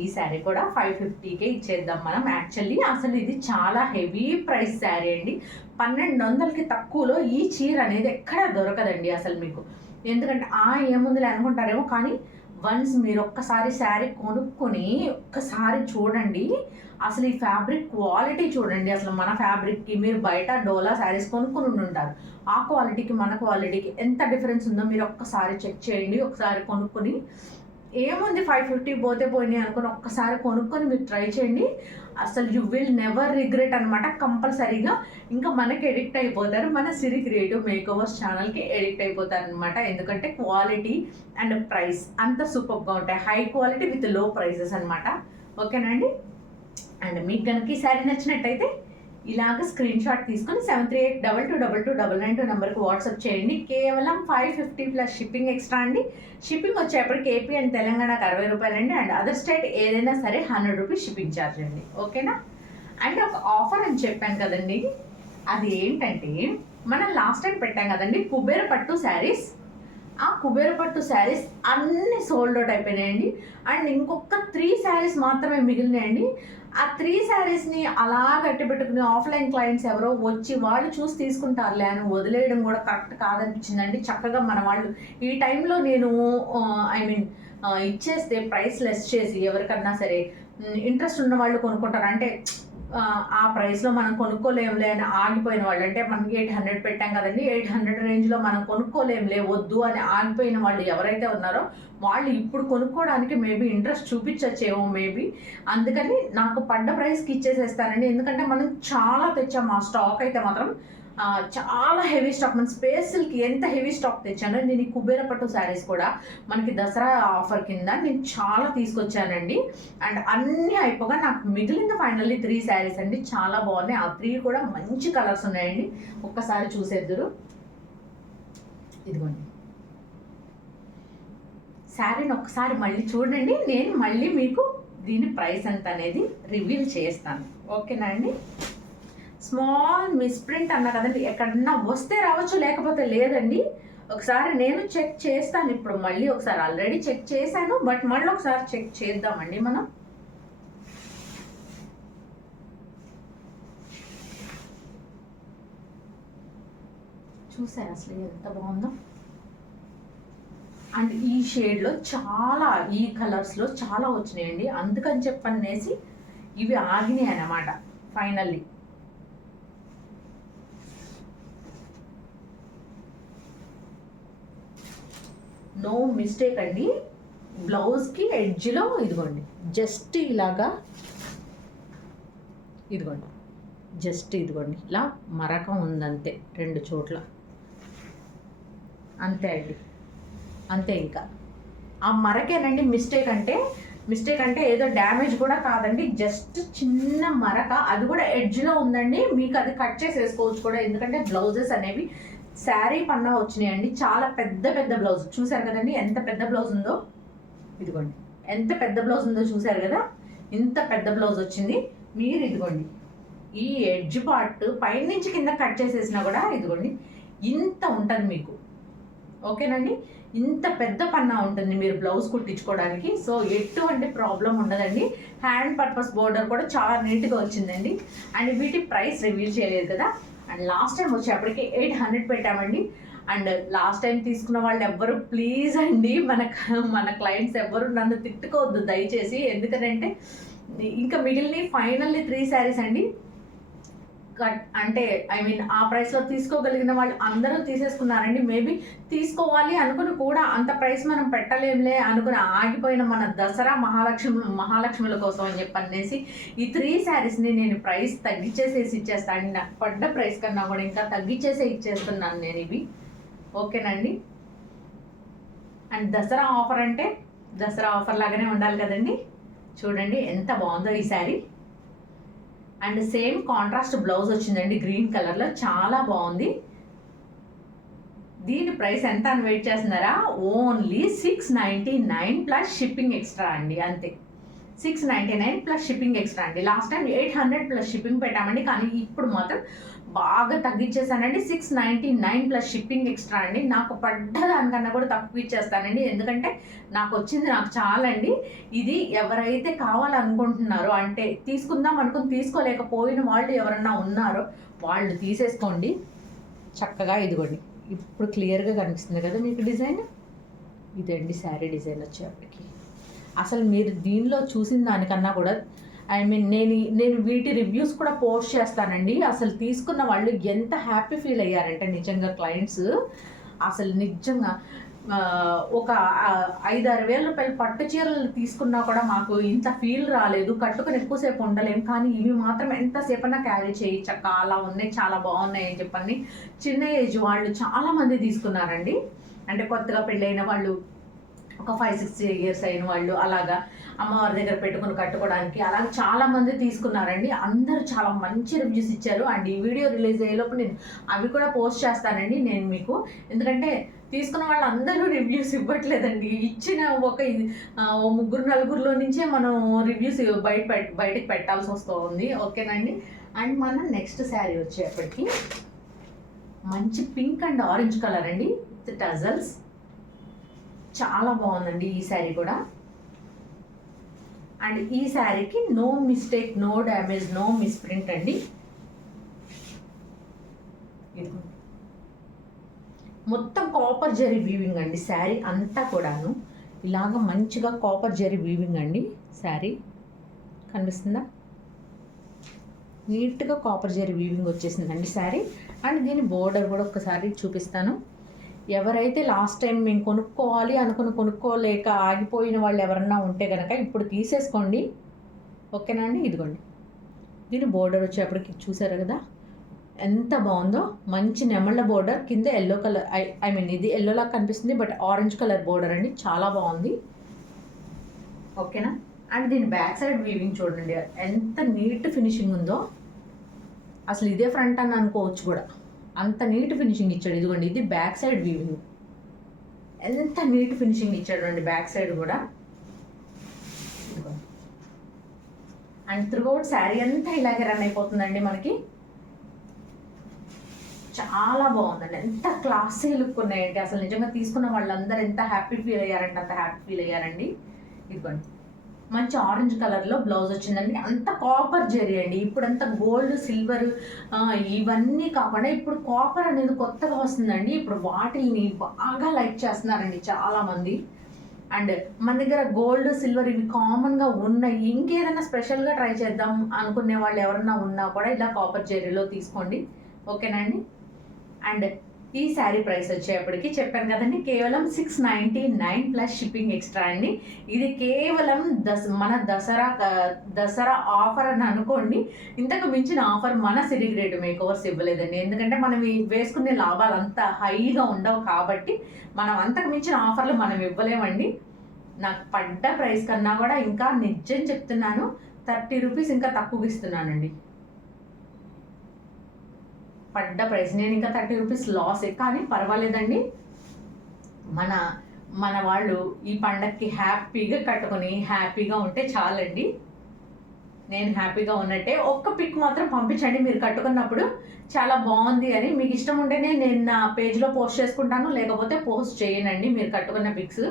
ఈ శారీ కూడా 550కే ఇచ్చేద్దాం మనం. యాక్చువల్లీ అసలు ఇది చాలా హెవీ ప్రైస్ శారీ అండి. 1200కి తక్కువలో ఈ చీర అనేది ఎక్కడా దొరకదండి అసలు మీకు. ఎందుకంటే ఏముందిలే అనుకుంటారేమో, కానీ వన్స్ మీరు ఒక్కసారి శారీ కొనుక్కొని ఒక్కసారి చూడండి, అసలు ఈ ఫ్యాబ్రిక్ క్వాలిటీ చూడండి. అసలు మన ఫ్యాబ్రిక్కి మీరు బయట డోలా శారీస్ కొనుక్కొని ఉంటారు, ఆ క్వాలిటీకి మన క్వాలిటీకి ఎంత డిఫరెన్స్ ఉందో మీరు ఒక్కసారి చెక్ చేయండి. ఒకసారి కొనుక్కొని ఏముంది 550 పోతే పోయినాయి అనుకుని ఒక్కసారి కొనుక్కొని మీరు ట్రై చేయండి. అసలు యూ విల్ నెవర్ రిగ్రెట్ అనమాట. కంపల్సరీగా ఇంకా మనకి ఎడిక్ట్ అయిపోతారు, మన సిరి క్రియేటివ్ మేకోవర్స్ ఛానల్కి ఎడిక్ట్ అయిపోతారు అనమాట. ఎందుకంటే క్వాలిటీ అండ్ ప్రైస్ అంత సూపర్గా ఉంటాయి, హై క్వాలిటీ విత్ లో ప్రైసెస్ అనమాట. ఓకేనండి. అండ్ మీకు కనుక ఈ శారీ నచ్చినట్టయితే ఇలాగ స్క్రీన్ షాట్ తీసుకొని 7382222292 నెంబర్కి వాట్సాప్ చేయండి. కేవలం 550 ప్లస్ షిప్పింగ్ ఎక్స్ట్రా అండి. షిప్పింగ్ వచ్చేప్పటికి ఏపీ అండ్ తెలంగాణకు 60 రూపాయలండి. అండ్ అదర్ స్టేట్ ఏదైనా సరే 100 రూపీస్ షిప్పింగ్ ఛార్జ్ అండి. ఓకేనా. అండ్ ఒక ఆఫర్ అని చెప్పాను కదండి, అది ఏంటంటే మనం లాస్ట్ టైం పెట్టాం కదండి కుబేర పట్టు శారీస్. ఆ కుబేర పట్టు శారీస్ అన్నీ సోల్డ్ అవుట్ అయిపోయినాయండి. అండ్ ఇంకొక 3 శారీస్ మాత్రమే మిగిలినాయండి. ఆ 3 శారీస్ని అలా గట్టి పెట్టుకుని ఆఫ్లైన్ క్లయింట్స్ ఎవరో వచ్చి వాళ్ళు చూసి తీసుకుంటారులే అని వదిలేయడం కూడా కరెక్ట్ కాదనిపించిందండి. చక్కగా మన వాళ్ళు ఈ టైంలో నేను ఇచ్చేస్తే ప్రైస్ లెస్ చేసి ఎవరికన్నా సరే ఇంట్రెస్ట్ ఉన్న వాళ్ళు కొనుక్కుంటారు. అంటే ఆ ప్రైస్లో మనం కొనుక్కోలేములే అని ఆగిపోయిన వాళ్ళు, అంటే మనకి 800 పెట్టాం కదండి, 800 రేంజ్లో మనం కొనుక్కోలేములే వద్దు అని ఆగిపోయిన వాళ్ళు ఎవరైతే ఉన్నారో వాళ్ళు ఇప్పుడు కొనుక్కోవడానికి మేబీ ఇంట్రెస్ట్ చూపించచ్చేమో మేబీ. అందుకని నాకు పడ్డ ప్రైస్కి ఇచ్చేసేస్తానండి. ఎందుకంటే మనం చాలా తెచ్చాము, ఆ స్టాక్ అయితే మాత్రం చాలా హెవీ స్టాక్. మన స్పేస్కి ఎంత హెవీ స్టాక్ తెచ్చానో నేను ఈ కుబేర పట్టు శారీస్ కూడా మనకి దసరా ఆఫర్ కింద నేను చాలా తీసుకొచ్చానండి. అండ్ అన్నీ అయిపోగా నాకు మిగిలింది ఫైనల్లీ 3 శారీస్ అండి. చాలా బాగున్నాయి, ఆ 3 కూడా మంచి కలర్స్ ఉన్నాయండి. ఒక్కసారి చూసేద్దురు. ఇదిగోండి శారీని ఒక్కసారి మళ్ళీ చూడండి, నేను మళ్ళీ మీకు దీని ప్రైస్ ఎంత అనేది రివీల్ చేస్తాను. ఓకేనా అండి. స్మాల్ మిస్ప్రింట్ అన్నా కదండి, ఎక్కడన్నా వస్తే రావచ్చు లేకపోతే లేదండి. ఒకసారి నేను చెక్ చేస్తాను ఇప్పుడు మళ్ళీ ఒకసారి. ఆల్రెడీ చెక్ చేశాను బట్ మళ్ళీ ఒకసారి చెక్ చేద్దామండి మనం. చూసారు అసలు ఎంత బాగుందో. అండ్ ఈ షేడ్లో చాలా, ఈ కలర్స్లో చాలా వచ్చినాయండి. అందుకని చెప్పనేసి ఇవి ఆగినాయి అన్నమాట ఫైనల్లీ. నో మిస్టేక్ అండి. బ్లౌజ్కి ఎడ్జ్లో ఇదిగోండి జస్ట్ ఇలాగా, ఇదిగోండి జస్ట్ ఇదిగోండి ఇలా మరకం ఉందంతే 2 చోట్ల, అంతే అండి, అంతే. ఇంకా ఆ మరకేనండి మిస్టేక్ అంటే ఏదో డ్యామేజ్ కూడా కాదండి, జస్ట్ చిన్న మరక, అది కూడా ఎడ్జ్లో ఉందండి. మీకు అది కట్ చేసేసుకోవచ్చు కూడా, ఎందుకంటే బ్లౌజెస్ అనేవి శారీ పన్నా వచ్చినాయండి. చాలా పెద్ద పెద్ద బ్లౌజ్ చూసారు కదండి, ఎంత పెద్ద బ్లౌజ్ ఉందో. ఇదిగోండి ఎంత పెద్ద బ్లౌజ్ ఉందో చూసారు కదా, ఇంత పెద్ద బ్లౌజ్ వచ్చింది. మీరు ఇదిగోండి ఈ ఎడ్జ్ పార్ట్ పైనుంచి కింద కట్ చేసేసినా కూడా ఇదిగోండి ఇంత ఉంటుంది మీకు. ఓకేనండి, ఇంత పెద్ద పన్నా ఉంటుంది మీరు బ్లౌజ్ కుట్టించుకోవడానికి. సో ఎటువంటి ప్రాబ్లం ఉండదండి. హ్యాండ్ పర్పస్ బోర్డర్ కూడా చాలా నీట్గా వచ్చిందండి. అండ్ వీటి ప్రైస్ రివీల్ చేయలేదు కదా. అండ్ లాస్ట్ టైం వచ్చేప్పటికి 800 పెట్టామండి. అండ్ లాస్ట్ టైం తీసుకున్న వాళ్ళు ఎవ్వరు ప్లీజ్ అండి, మన క్లయింట్స్ ఎవ్వరు నన్ను తిట్టుకోవద్దు దయచేసి. ఎందుకంటే ఇంకా మిగిలిన ఫైనల్లీ 3 శారీస్ అండి. అంటే ఆ ప్రైస్లో తీసుకోగలిగిన వాళ్ళు అందరూ తీసేసుకున్నారండి. మేబీ తీసుకోవాలి అనుకుని కూడా అంత ప్రైస్ మనం పెట్టలేంలే అనుకుని ఆగిపోయిన మన దసరా మహాలక్ష్ముల కోసం అని చెప్పనేసి ఈ 3 శారీస్ని నేను ప్రైస్ తగ్గించేసేసి ఇచ్చేస్తాను. నాకు పడ్డ ప్రైస్ కన్నా కూడా ఇంకా తగ్గించేసే ఇచ్చేస్తున్నాను నేను ఇవి. ఓకేనండి. అండ్ దసరా ఆఫర్ అంటే దసరా ఆఫర్ లాగానే ఉండాలి కదండి. చూడండి ఎంత బాగుందో ఈ sari. And same contrast blouse వచ్చిందండి గ్రీన్ కలర్లో, చాలా బాగుంది. దీని ప్రైస్ ఎంత అని వెయిట్ చేస్తున్నారా? ఓన్లీ 699 ప్లస్ షిప్పింగ్ ఎక్స్ట్రా అండి, అంతే. 699 ప్లస్ షిప్పింగ్ ఎక్స్ట్రా అండి. లాస్ట్ టైం 800 ప్లస్ షిప్పింగ్ పెట్టామండి, కానీ ఇప్పుడు మాత్రం బాగా తగ్గించేసానండి. 699 ప్లస్ షిప్పింగ్ ఎక్స్ట్రా అండి. నాకు పడ్డ దానికన్నా కూడా తక్కువ ఇచ్చేస్తానండి, ఎందుకంటే నాకు వచ్చింది నాకు చాలండి. ఇది ఎవరైతే కావాలనుకుంటున్నారో, అంటే తీసుకుందాం అనుకుని తీసుకోలేకపోయిన వాళ్ళు ఎవరన్నా ఉన్నారో వాళ్ళు తీసేసుకోండి చక్కగా. ఇదిగోండి ఇప్పుడు క్లియర్గా కనిపిస్తుంది కదా మీకు డిజైన్. ఇదండి శారీ డిజైన్ వచ్చేప్పటికి. అసలు మీరు దీనిలో చూసిన దానికన్నా కూడా ఐ మీన్ నేను వీటి రివ్యూస్ కూడా పోస్ట్ చేస్తానండి. అసలు తీసుకున్న వాళ్ళు ఎంత హ్యాపీ ఫీల్ అయ్యారంటే నిజంగా క్లయింట్స్ అసలు నిజంగా ఒక 5-6 వేల రూపాయలు పట్టు చీరలు తీసుకున్నా కూడా మాకు ఇంత ఫీల్ రాలేదు, కట్టుకుని ఎక్కువసేపు ఉండలేం, కానీ ఇవి మాత్రం ఎంతసేపన్నా క్యారీ చేయొచ్చక్క, అలా ఉన్నాయి, చాలా బాగున్నాయి అని చెప్పని చిన్న ఏజ్ వాళ్ళు చాలామంది తీసుకున్నారండి. అంటే కొత్తగా పెళ్ళైన వాళ్ళు, ఒక 5-6 ఇయర్స్ అయిన వాళ్ళు, అలాగా అమ్మవారి దగ్గర పెట్టుకుని కట్టుకోవడానికి అలా చాలామంది తీసుకున్నారండి. అందరూ చాలా మంచి రివ్యూస్ ఇచ్చారు. అండ్ ఈ వీడియో రిలీజ్ అయ్యేలోపు నేను అవి కూడా పోస్ట్ చేస్తానండి నేను మీకు. ఎందుకంటే తీసుకున్న వాళ్ళు అందరూ రివ్యూస్ ఇవ్వట్లేదండి. ఇచ్చిన ఒక 3-4లో నుంచే మనం రివ్యూస్ బయటకు పెట్టాల్సి వస్తుంది. ఓకేనండి. అండ్ మన నెక్స్ట్ శారీ వచ్చేప్పటికి మంచి పింక్ అండ్ ఆరెంజ్ కలర్ అండి విత్ టజల్స్. చాలా బాగుందండి ఈ శారీ కూడా. అండ్ ఈ శారీకి no mistake, no damage, no misprint అండి. మొత్తం కాపర్ జరీ వీవింగ్ అండి శారీ అంతా కూడాను. ఇలాగ మంచిగా కాపర్ జరీ వీవింగ్ అండి శారీ. కనిపిస్తుందా? నీట్గా కాపర్ జరీ వీవింగ్ వచ్చేసిందండి శారీ. అండ్ దీని బోర్డర్ కూడా ఒకసారి చూపిస్తాను. ఎవరైతే లాస్ట్ టైం మేము కొనుక్కోవాలి కొనుక్కోలేక ఆగిపోయిన వాళ్ళు ఎవరన్నా ఉంటే కనుక ఇప్పుడు తీసేసుకోండి. ఓకేనా అండి? ఇదిగోండి, దీని బోర్డర్ వచ్చేప్పటికి చూసారు కదా ఎంత బాగుందో. మంచి నెమళ్ళ బోర్డర్, కింద ఎల్లో కలర్, ఐ మీన్ ఇది ఎల్లోలా కనిపిస్తుంది బట్ ఆరెంజ్ కలర్ బోర్డర్ అండి. చాలా బాగుంది. ఓకేనా? అండ్ దీని బ్యాక్ సైడ్ వీవింగ్ చూడండి ఎంత నీట్ ఫినిషింగ్ ఉందో. అసలు ఇదే ఫ్రంట్ అని అనుకోవచ్చు కూడా, అంత నీట్ ఫినిషింగ్ ఇచ్చాడు. ఇదిగోండి, ఇది బ్యాక్ సైడ్ వీవింగ్. ఎంత నీట్ ఫినిషింగ్ ఇచ్చాడు అండి బ్యాక్ సైడ్ కూడా. అండ్ త్రూఅవుట్ శారీ అంతా ఇలాగే రన్ అయిపోతుందండి మనకి. చాలా బాగుందండి. ఎంత క్లాసీ లుక్ ఉన్నాయండి. అసలు నిజంగా తీసుకున్న వాళ్ళందరూ ఎంత హ్యాపీ ఫీల్ అయ్యారంటే అంత హ్యాపీ ఫీల్ అయ్యారండి. ఇదిగోండి, మంచి ఆరెంజ్ కలర్లో బ్లౌజ్ వచ్చిందండి. అంత కాపర్ జరీ అండి. ఇప్పుడంతా గోల్డ్, సిల్వర్ ఇవన్నీ కాకుండా ఇప్పుడు కాపర్ అనేది కొత్తగా వస్తుందండి. ఇప్పుడు వాటిని బాగా లైక్ చేస్తున్నారండి చాలామంది. అండ్ మన దగ్గర గోల్డ్, సిల్వర్ ఇవి కామన్గా ఉన్నాయి. ఇంకేదైనా స్పెషల్గా ట్రై చేద్దాం అనుకునే వాళ్ళు ఎవరన్నా ఉన్నా కూడా ఇలా కాపర్ జరీలో తీసుకోండి. ఓకేనా అండి? అండ్ ఈ శారీ ప్రైస్ వచ్చేప్పటికి చెప్పాను కదండి, కేవలం 699 ప్లస్ షిప్పింగ్ ఎక్స్ట్రా అండి. ఇది కేవలం మన దసరా ఆఫర్ అని అనుకోండి. ఇంతకు మించిన ఆఫర్ మన సిరీ గ్రేడ్ మేకోవర్స్ ఇవ్వలేదండి. ఎందుకంటే మనం వేసుకునే లాభాలు అంత హైగా ఉండవు కాబట్టి మనం అంతకు మించిన ఆఫర్లు మనం ఇవ్వలేమండి. నాకు పడ్డ ప్రైస్ కన్నా కూడా ఇంకా నిజం చెప్తున్నాను 30 రూపీస్ ఇంకా తక్కువ ఇస్తున్నానండి. పడ్డ ప్రైస్ నేను ఇంకా 30 రూపీస్ లాసే, కానీ పర్వాలేదండి. మన వాళ్ళు ఈ పండగకి హ్యాపీగా కట్టుకొని హ్యాపీగా ఉంటే చాలండి. నేను హ్యాపీగా ఉన్నట్టే. ఒక్క పిక్ మాత్రం పంపించండి మీరు కట్టుకున్నప్పుడు చాలా బాగుంది అని. మీకు ఇష్టం ఉంటేనే నేను నా పేజ్లో పోస్ట్ చేసుకుంటాను, లేకపోతే పోస్ట్ చేయనండి. మీరు కట్టుకున్న పిక్స్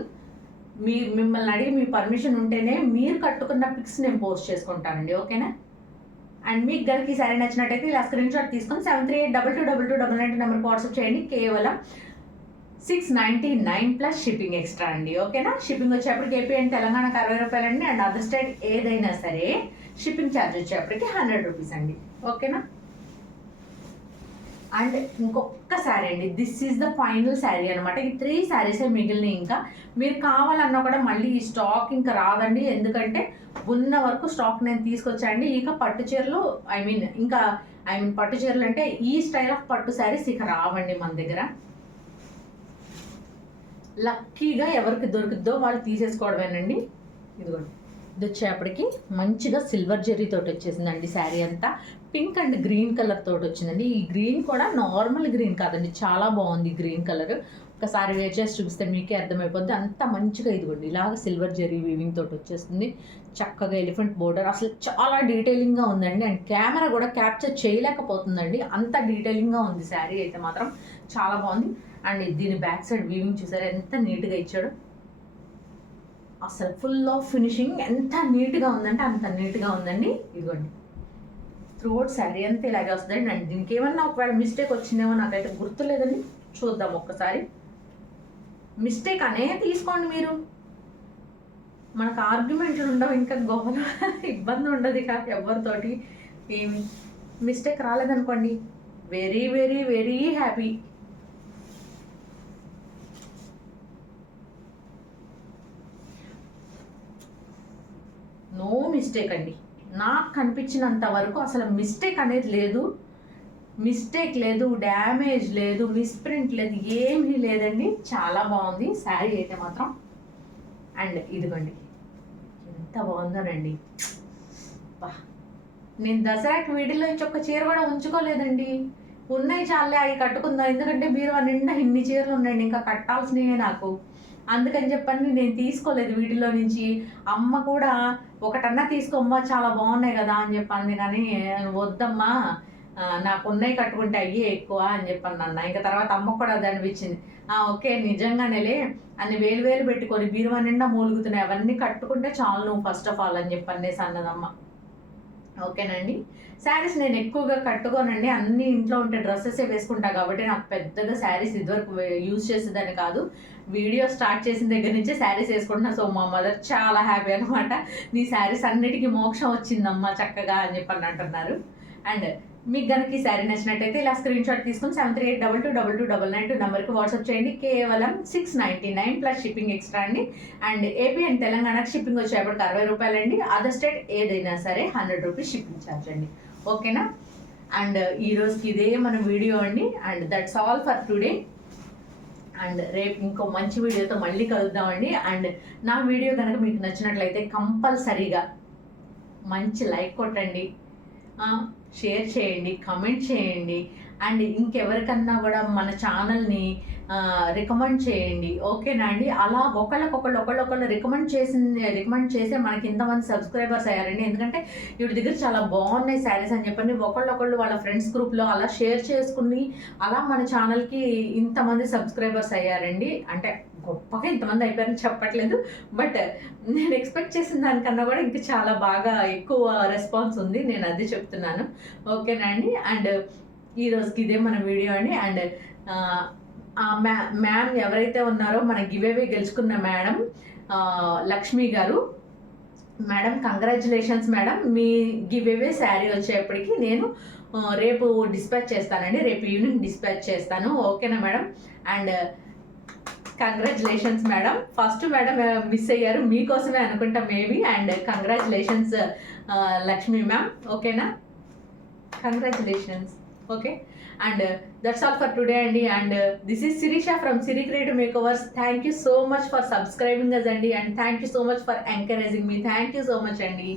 మిమ్మల్ని అడిగి మీ పర్మిషన్ ఉంటేనే మీరు కట్టుకున్న పిక్స్ నేను పోస్ట్ చేసుకుంటానండి. ఓకేనా? అండ్ మీకు గనక ఈ శారీ నచ్చినట్టయితే ఇలా స్క్రీన్ షాట్ తీసుకొని 7382222299 నెంబర్కి వాట్సాప్ చేయండి. కేవలం 699 ప్లస్ షిప్పింగ్ ఎక్స్ట్రా అండి. ఓకేనా? షిప్పింగ్ వచ్చేప్పటికి ఏపీ అండ్ తెలంగాణకు 60 రూపాయలు అండి. అండ్ అదర్ స్టేట్ ఏదైనా సరే షిప్పింగ్ ఛార్జ్ వచ్చేప్పటికి 100 రూపీస్ అండి. ఓకేనా? అండ్ ఇంకొక శారీ అండి, this is the final sari అనమాట. ఈ 3 శారీసే మిగిలినాయి. ఇంకా మీరు కావాలన్నా కూడా మళ్ళీ ఈ స్టాక్ ఇంకా రాదండి. ఎందుకంటే ఉన్న వరకు స్టాక్ నేను తీసుకొచ్చాండి. ఇక పట్టు చీరలు పట్టు చీరలు అంటే ఈ స్టైల్ ఆఫ్ పట్టు శారీస్ ఇక రావండి మన దగ్గర. లక్కీగా ఎవరికి దొరుకుద్దో వాళ్ళు తీసేసుకోవడమేనండి. ఇదిగోండి, ఇది వచ్చేప్పటికి మంచిగా సిల్వర్ జెర్రీ తోటి వచ్చేసిందండి. శారీ అంతా పింక్ అండ్ గ్రీన్ కలర్ తోటి వచ్చిందండి. ఈ గ్రీన్ కూడా నార్మల్ గ్రీన్ కాదండి, చాలా బాగుంది గ్రీన్ కలర్. ఒకసారి వేర్ చేసి చూపిస్తే మీకే అర్థమైపోద్ది. అంత మంచిగా ఇదిగోండి ఇలాగ సిల్వర్ జెర్రీ వీవింగ్ తోటి వచ్చేస్తుంది. చక్కగా ఎలిఫెంట్ బోర్డర్, అసలు చాలా డీటెయిలింగ్గా ఉందండి. అండ్ కెమెరా కూడా క్యాప్చర్ చేయలేకపోతుందండి, అంత డీటెయిలింగ్గా ఉంది శారీ అయితే మాత్రం చాలా బాగుంది. అండ్ దీని బ్యాక్ సైడ్ వీవింగ్ చూసారా ఎంత నీట్గా ఇచ్చాడు. అసలు ఫుల్ ఆఫ్ ఫినిషింగ్ ఎంత నీట్గా ఉందంటే అంత నీట్గా ఉందండి. ఇదిగోండి, త్రూఅవుట్ శారీ అంతా ఇలాగే వస్తుందండి. అండ్ దీనికి ఏమన్నా ఒకవేళ మిస్టేక్ వచ్చిందేమో నాకైతే గుర్తులేదండి. చూద్దాం ఒక్కసారి. మిస్టేక్ అనే తీసుకోండి మీరు. మనకు ఆర్గ్యుమెంట్లు ఉండవు, ఇంకా గోల ఇబ్బంది ఉండదు ఇక ఎవరితోటి. ఏమి మిస్టేక్ రాలేదనుకోండి, very very very happy. No mistake అండి. నాకు కనిపించినంత వరకు అసలు మిస్టేక్ అనేది లేదు. మిస్టేక్ లేదు, డ్యామేజ్ లేదు, మిస్ప్రింట్ లేదు, ఏమీ లేదండి. చాలా బాగుంది శారీ అయితే మాత్రం. అండ్ ఇదిగోండి ఎంత బాగుందోనండి. నేను దసరాకి వీడిలో నుంచి ఒక చీర కూడా ఉంచుకోలేదండి. ఉన్నాయి చాలే అవి కట్టుకుందాం, ఎందుకంటే బీరువా నిండా ఇన్ని చీరలు ఉన్నాయండి, ఇంకా కట్టాల్సినవే నాకు. అందుకని చెప్పని నేను తీసుకోలేదు వీటిలో నుంచి. అమ్మ కూడా ఒకటన్నా తీసుకోమ్మా చాలా బాగున్నాయి కదా అని చెప్పంది, కానీ వద్దమ్మా నాకు ఉన్నాయి కట్టుకుంటే అయ్యే ఎక్కువ అని చెప్పాను అన్న. ఇంకా తర్వాత అమ్మకు కూడా అది అనిపించింది, ఓకే నిజంగానేలే అన్ని వేలు వేలు పెట్టుకొని బీరువా నిండా మూలుగుతున్నాయి, అవన్నీ కట్టుకుంటే చాలు నువ్వు ఫస్ట్ ఆఫ్ ఆల్ అని చెప్పనేసి అన్నదమ్మ. ఓకేనండి. శారీస్ నేను ఎక్కువగా కట్టుకోనండి, అన్ని ఇంట్లో ఉంటే డ్రెస్సెసే వేసుకుంటా కాబట్టి నాకు పెద్దగా శారీస్ ఇదివరకు యూజ్ చేసేదాన్ని కాదు. వీడియో స్టార్ట్ చేసిన దగ్గర నుంచే శారీస్ వేసుకుంటున్నా. సో మా మదర్ చాలా హ్యాపీ అనమాట, నీ శారీస్ అన్నిటికీ మోక్షం వచ్చిందమ్మా చక్కగా అని చెప్పని అంటున్నారు. అండ్ మీకు కనుక ఈ శారీ నచ్చినట్టయితే ఇలా స్క్రీన్ షాట్ తీసుకుని 7382222299 నెంబర్కి వాట్సాప్ చేయండి. కేవలం 699 ప్లస్ షిప్పింగ్ ఎక్స్ట్రా అండి. అండ్ ఏపీ అండ్ తెలంగాణకి షిప్పింగ్ వచ్చేప్పటికి 60 రూపాయలండి. అదర్ స్టేట్ ఏదైనా సరే 100 రూపీస్ షిప్పింగ్ ఛార్జ్ అండి. ఓకేనా. అండ్ ఈరోజుకి ఇదే మన వీడియో అండి. And that's all for today. And రేపు ఇంకో మంచి వీడియోతో మళ్ళీ కలుద్దామండి. అండ్ నా వీడియో కనుక మీకు నచ్చినట్లయితే కంపల్సరీగా మంచి లైక్ కొట్టండి, షేర్ చేయండి, కమెంట్ చేయండి. అండ్ ఇంకెవరికన్నా కూడా మన ఛానల్ని రికమెండ్ చేయండి. ఓకేనా అండి. అలా ఒకళ్ళొకళ్ళు రికమెండ్ చేసే మనకి ఇంతమంది సబ్స్క్రైబర్స్ అయ్యారండి. ఎందుకంటే వీటి దగ్గర చాలా బాగున్నాయి శారీస్ అని చెప్పండి ఒకళ్ళొకళ్ళు వాళ్ళ ఫ్రెండ్స్ గ్రూప్లో అలా షేర్ చేసుకుని అలా మన ఛానల్కి ఇంతమంది సబ్స్క్రైబర్స్ అయ్యారండి. అంటే గొప్పగా ఇంతమంది అయిపోయారని చెప్పట్లేదు, బట్ నేను ఎక్స్పెక్ట్ చేసిన దానికన్నా కూడా ఇంకా చాలా బాగా ఎక్కువ రెస్పాన్స్ ఉంది, నేను అది చెప్తున్నాను. ఓకేనా అండి. అండ్ ఈరోజుకి ఇదే మన వీడియో అండి. అండ్ మ్యామ్ ఎవరైతే ఉన్నారో మన గివేవే గెలుచుకున్న మేడం లక్ష్మి గారు, మేడం కంగ్రాచులేషన్స్ మేడం. మీ గివేవే శారీ వచ్చేప్పటికి నేను రేపు డిస్పాచ్ చేస్తానండి, రేపు ఈవినింగ్ డిస్పాచ్ చేస్తాను. ఓకేనా madam. And congratulations madam. First madam miss అయ్యారు, మీకోసమే అనుకుంటా maybe. And congratulations Lakshmi ma'am. ఓకేనా, congratulations. Okay. And that's all for today అండి. And this is Sirisha from Siri Creative Makeovers. Thank you so much for subscribing us అండి, and thank you so much for encouraging me. Thank you so much అండి.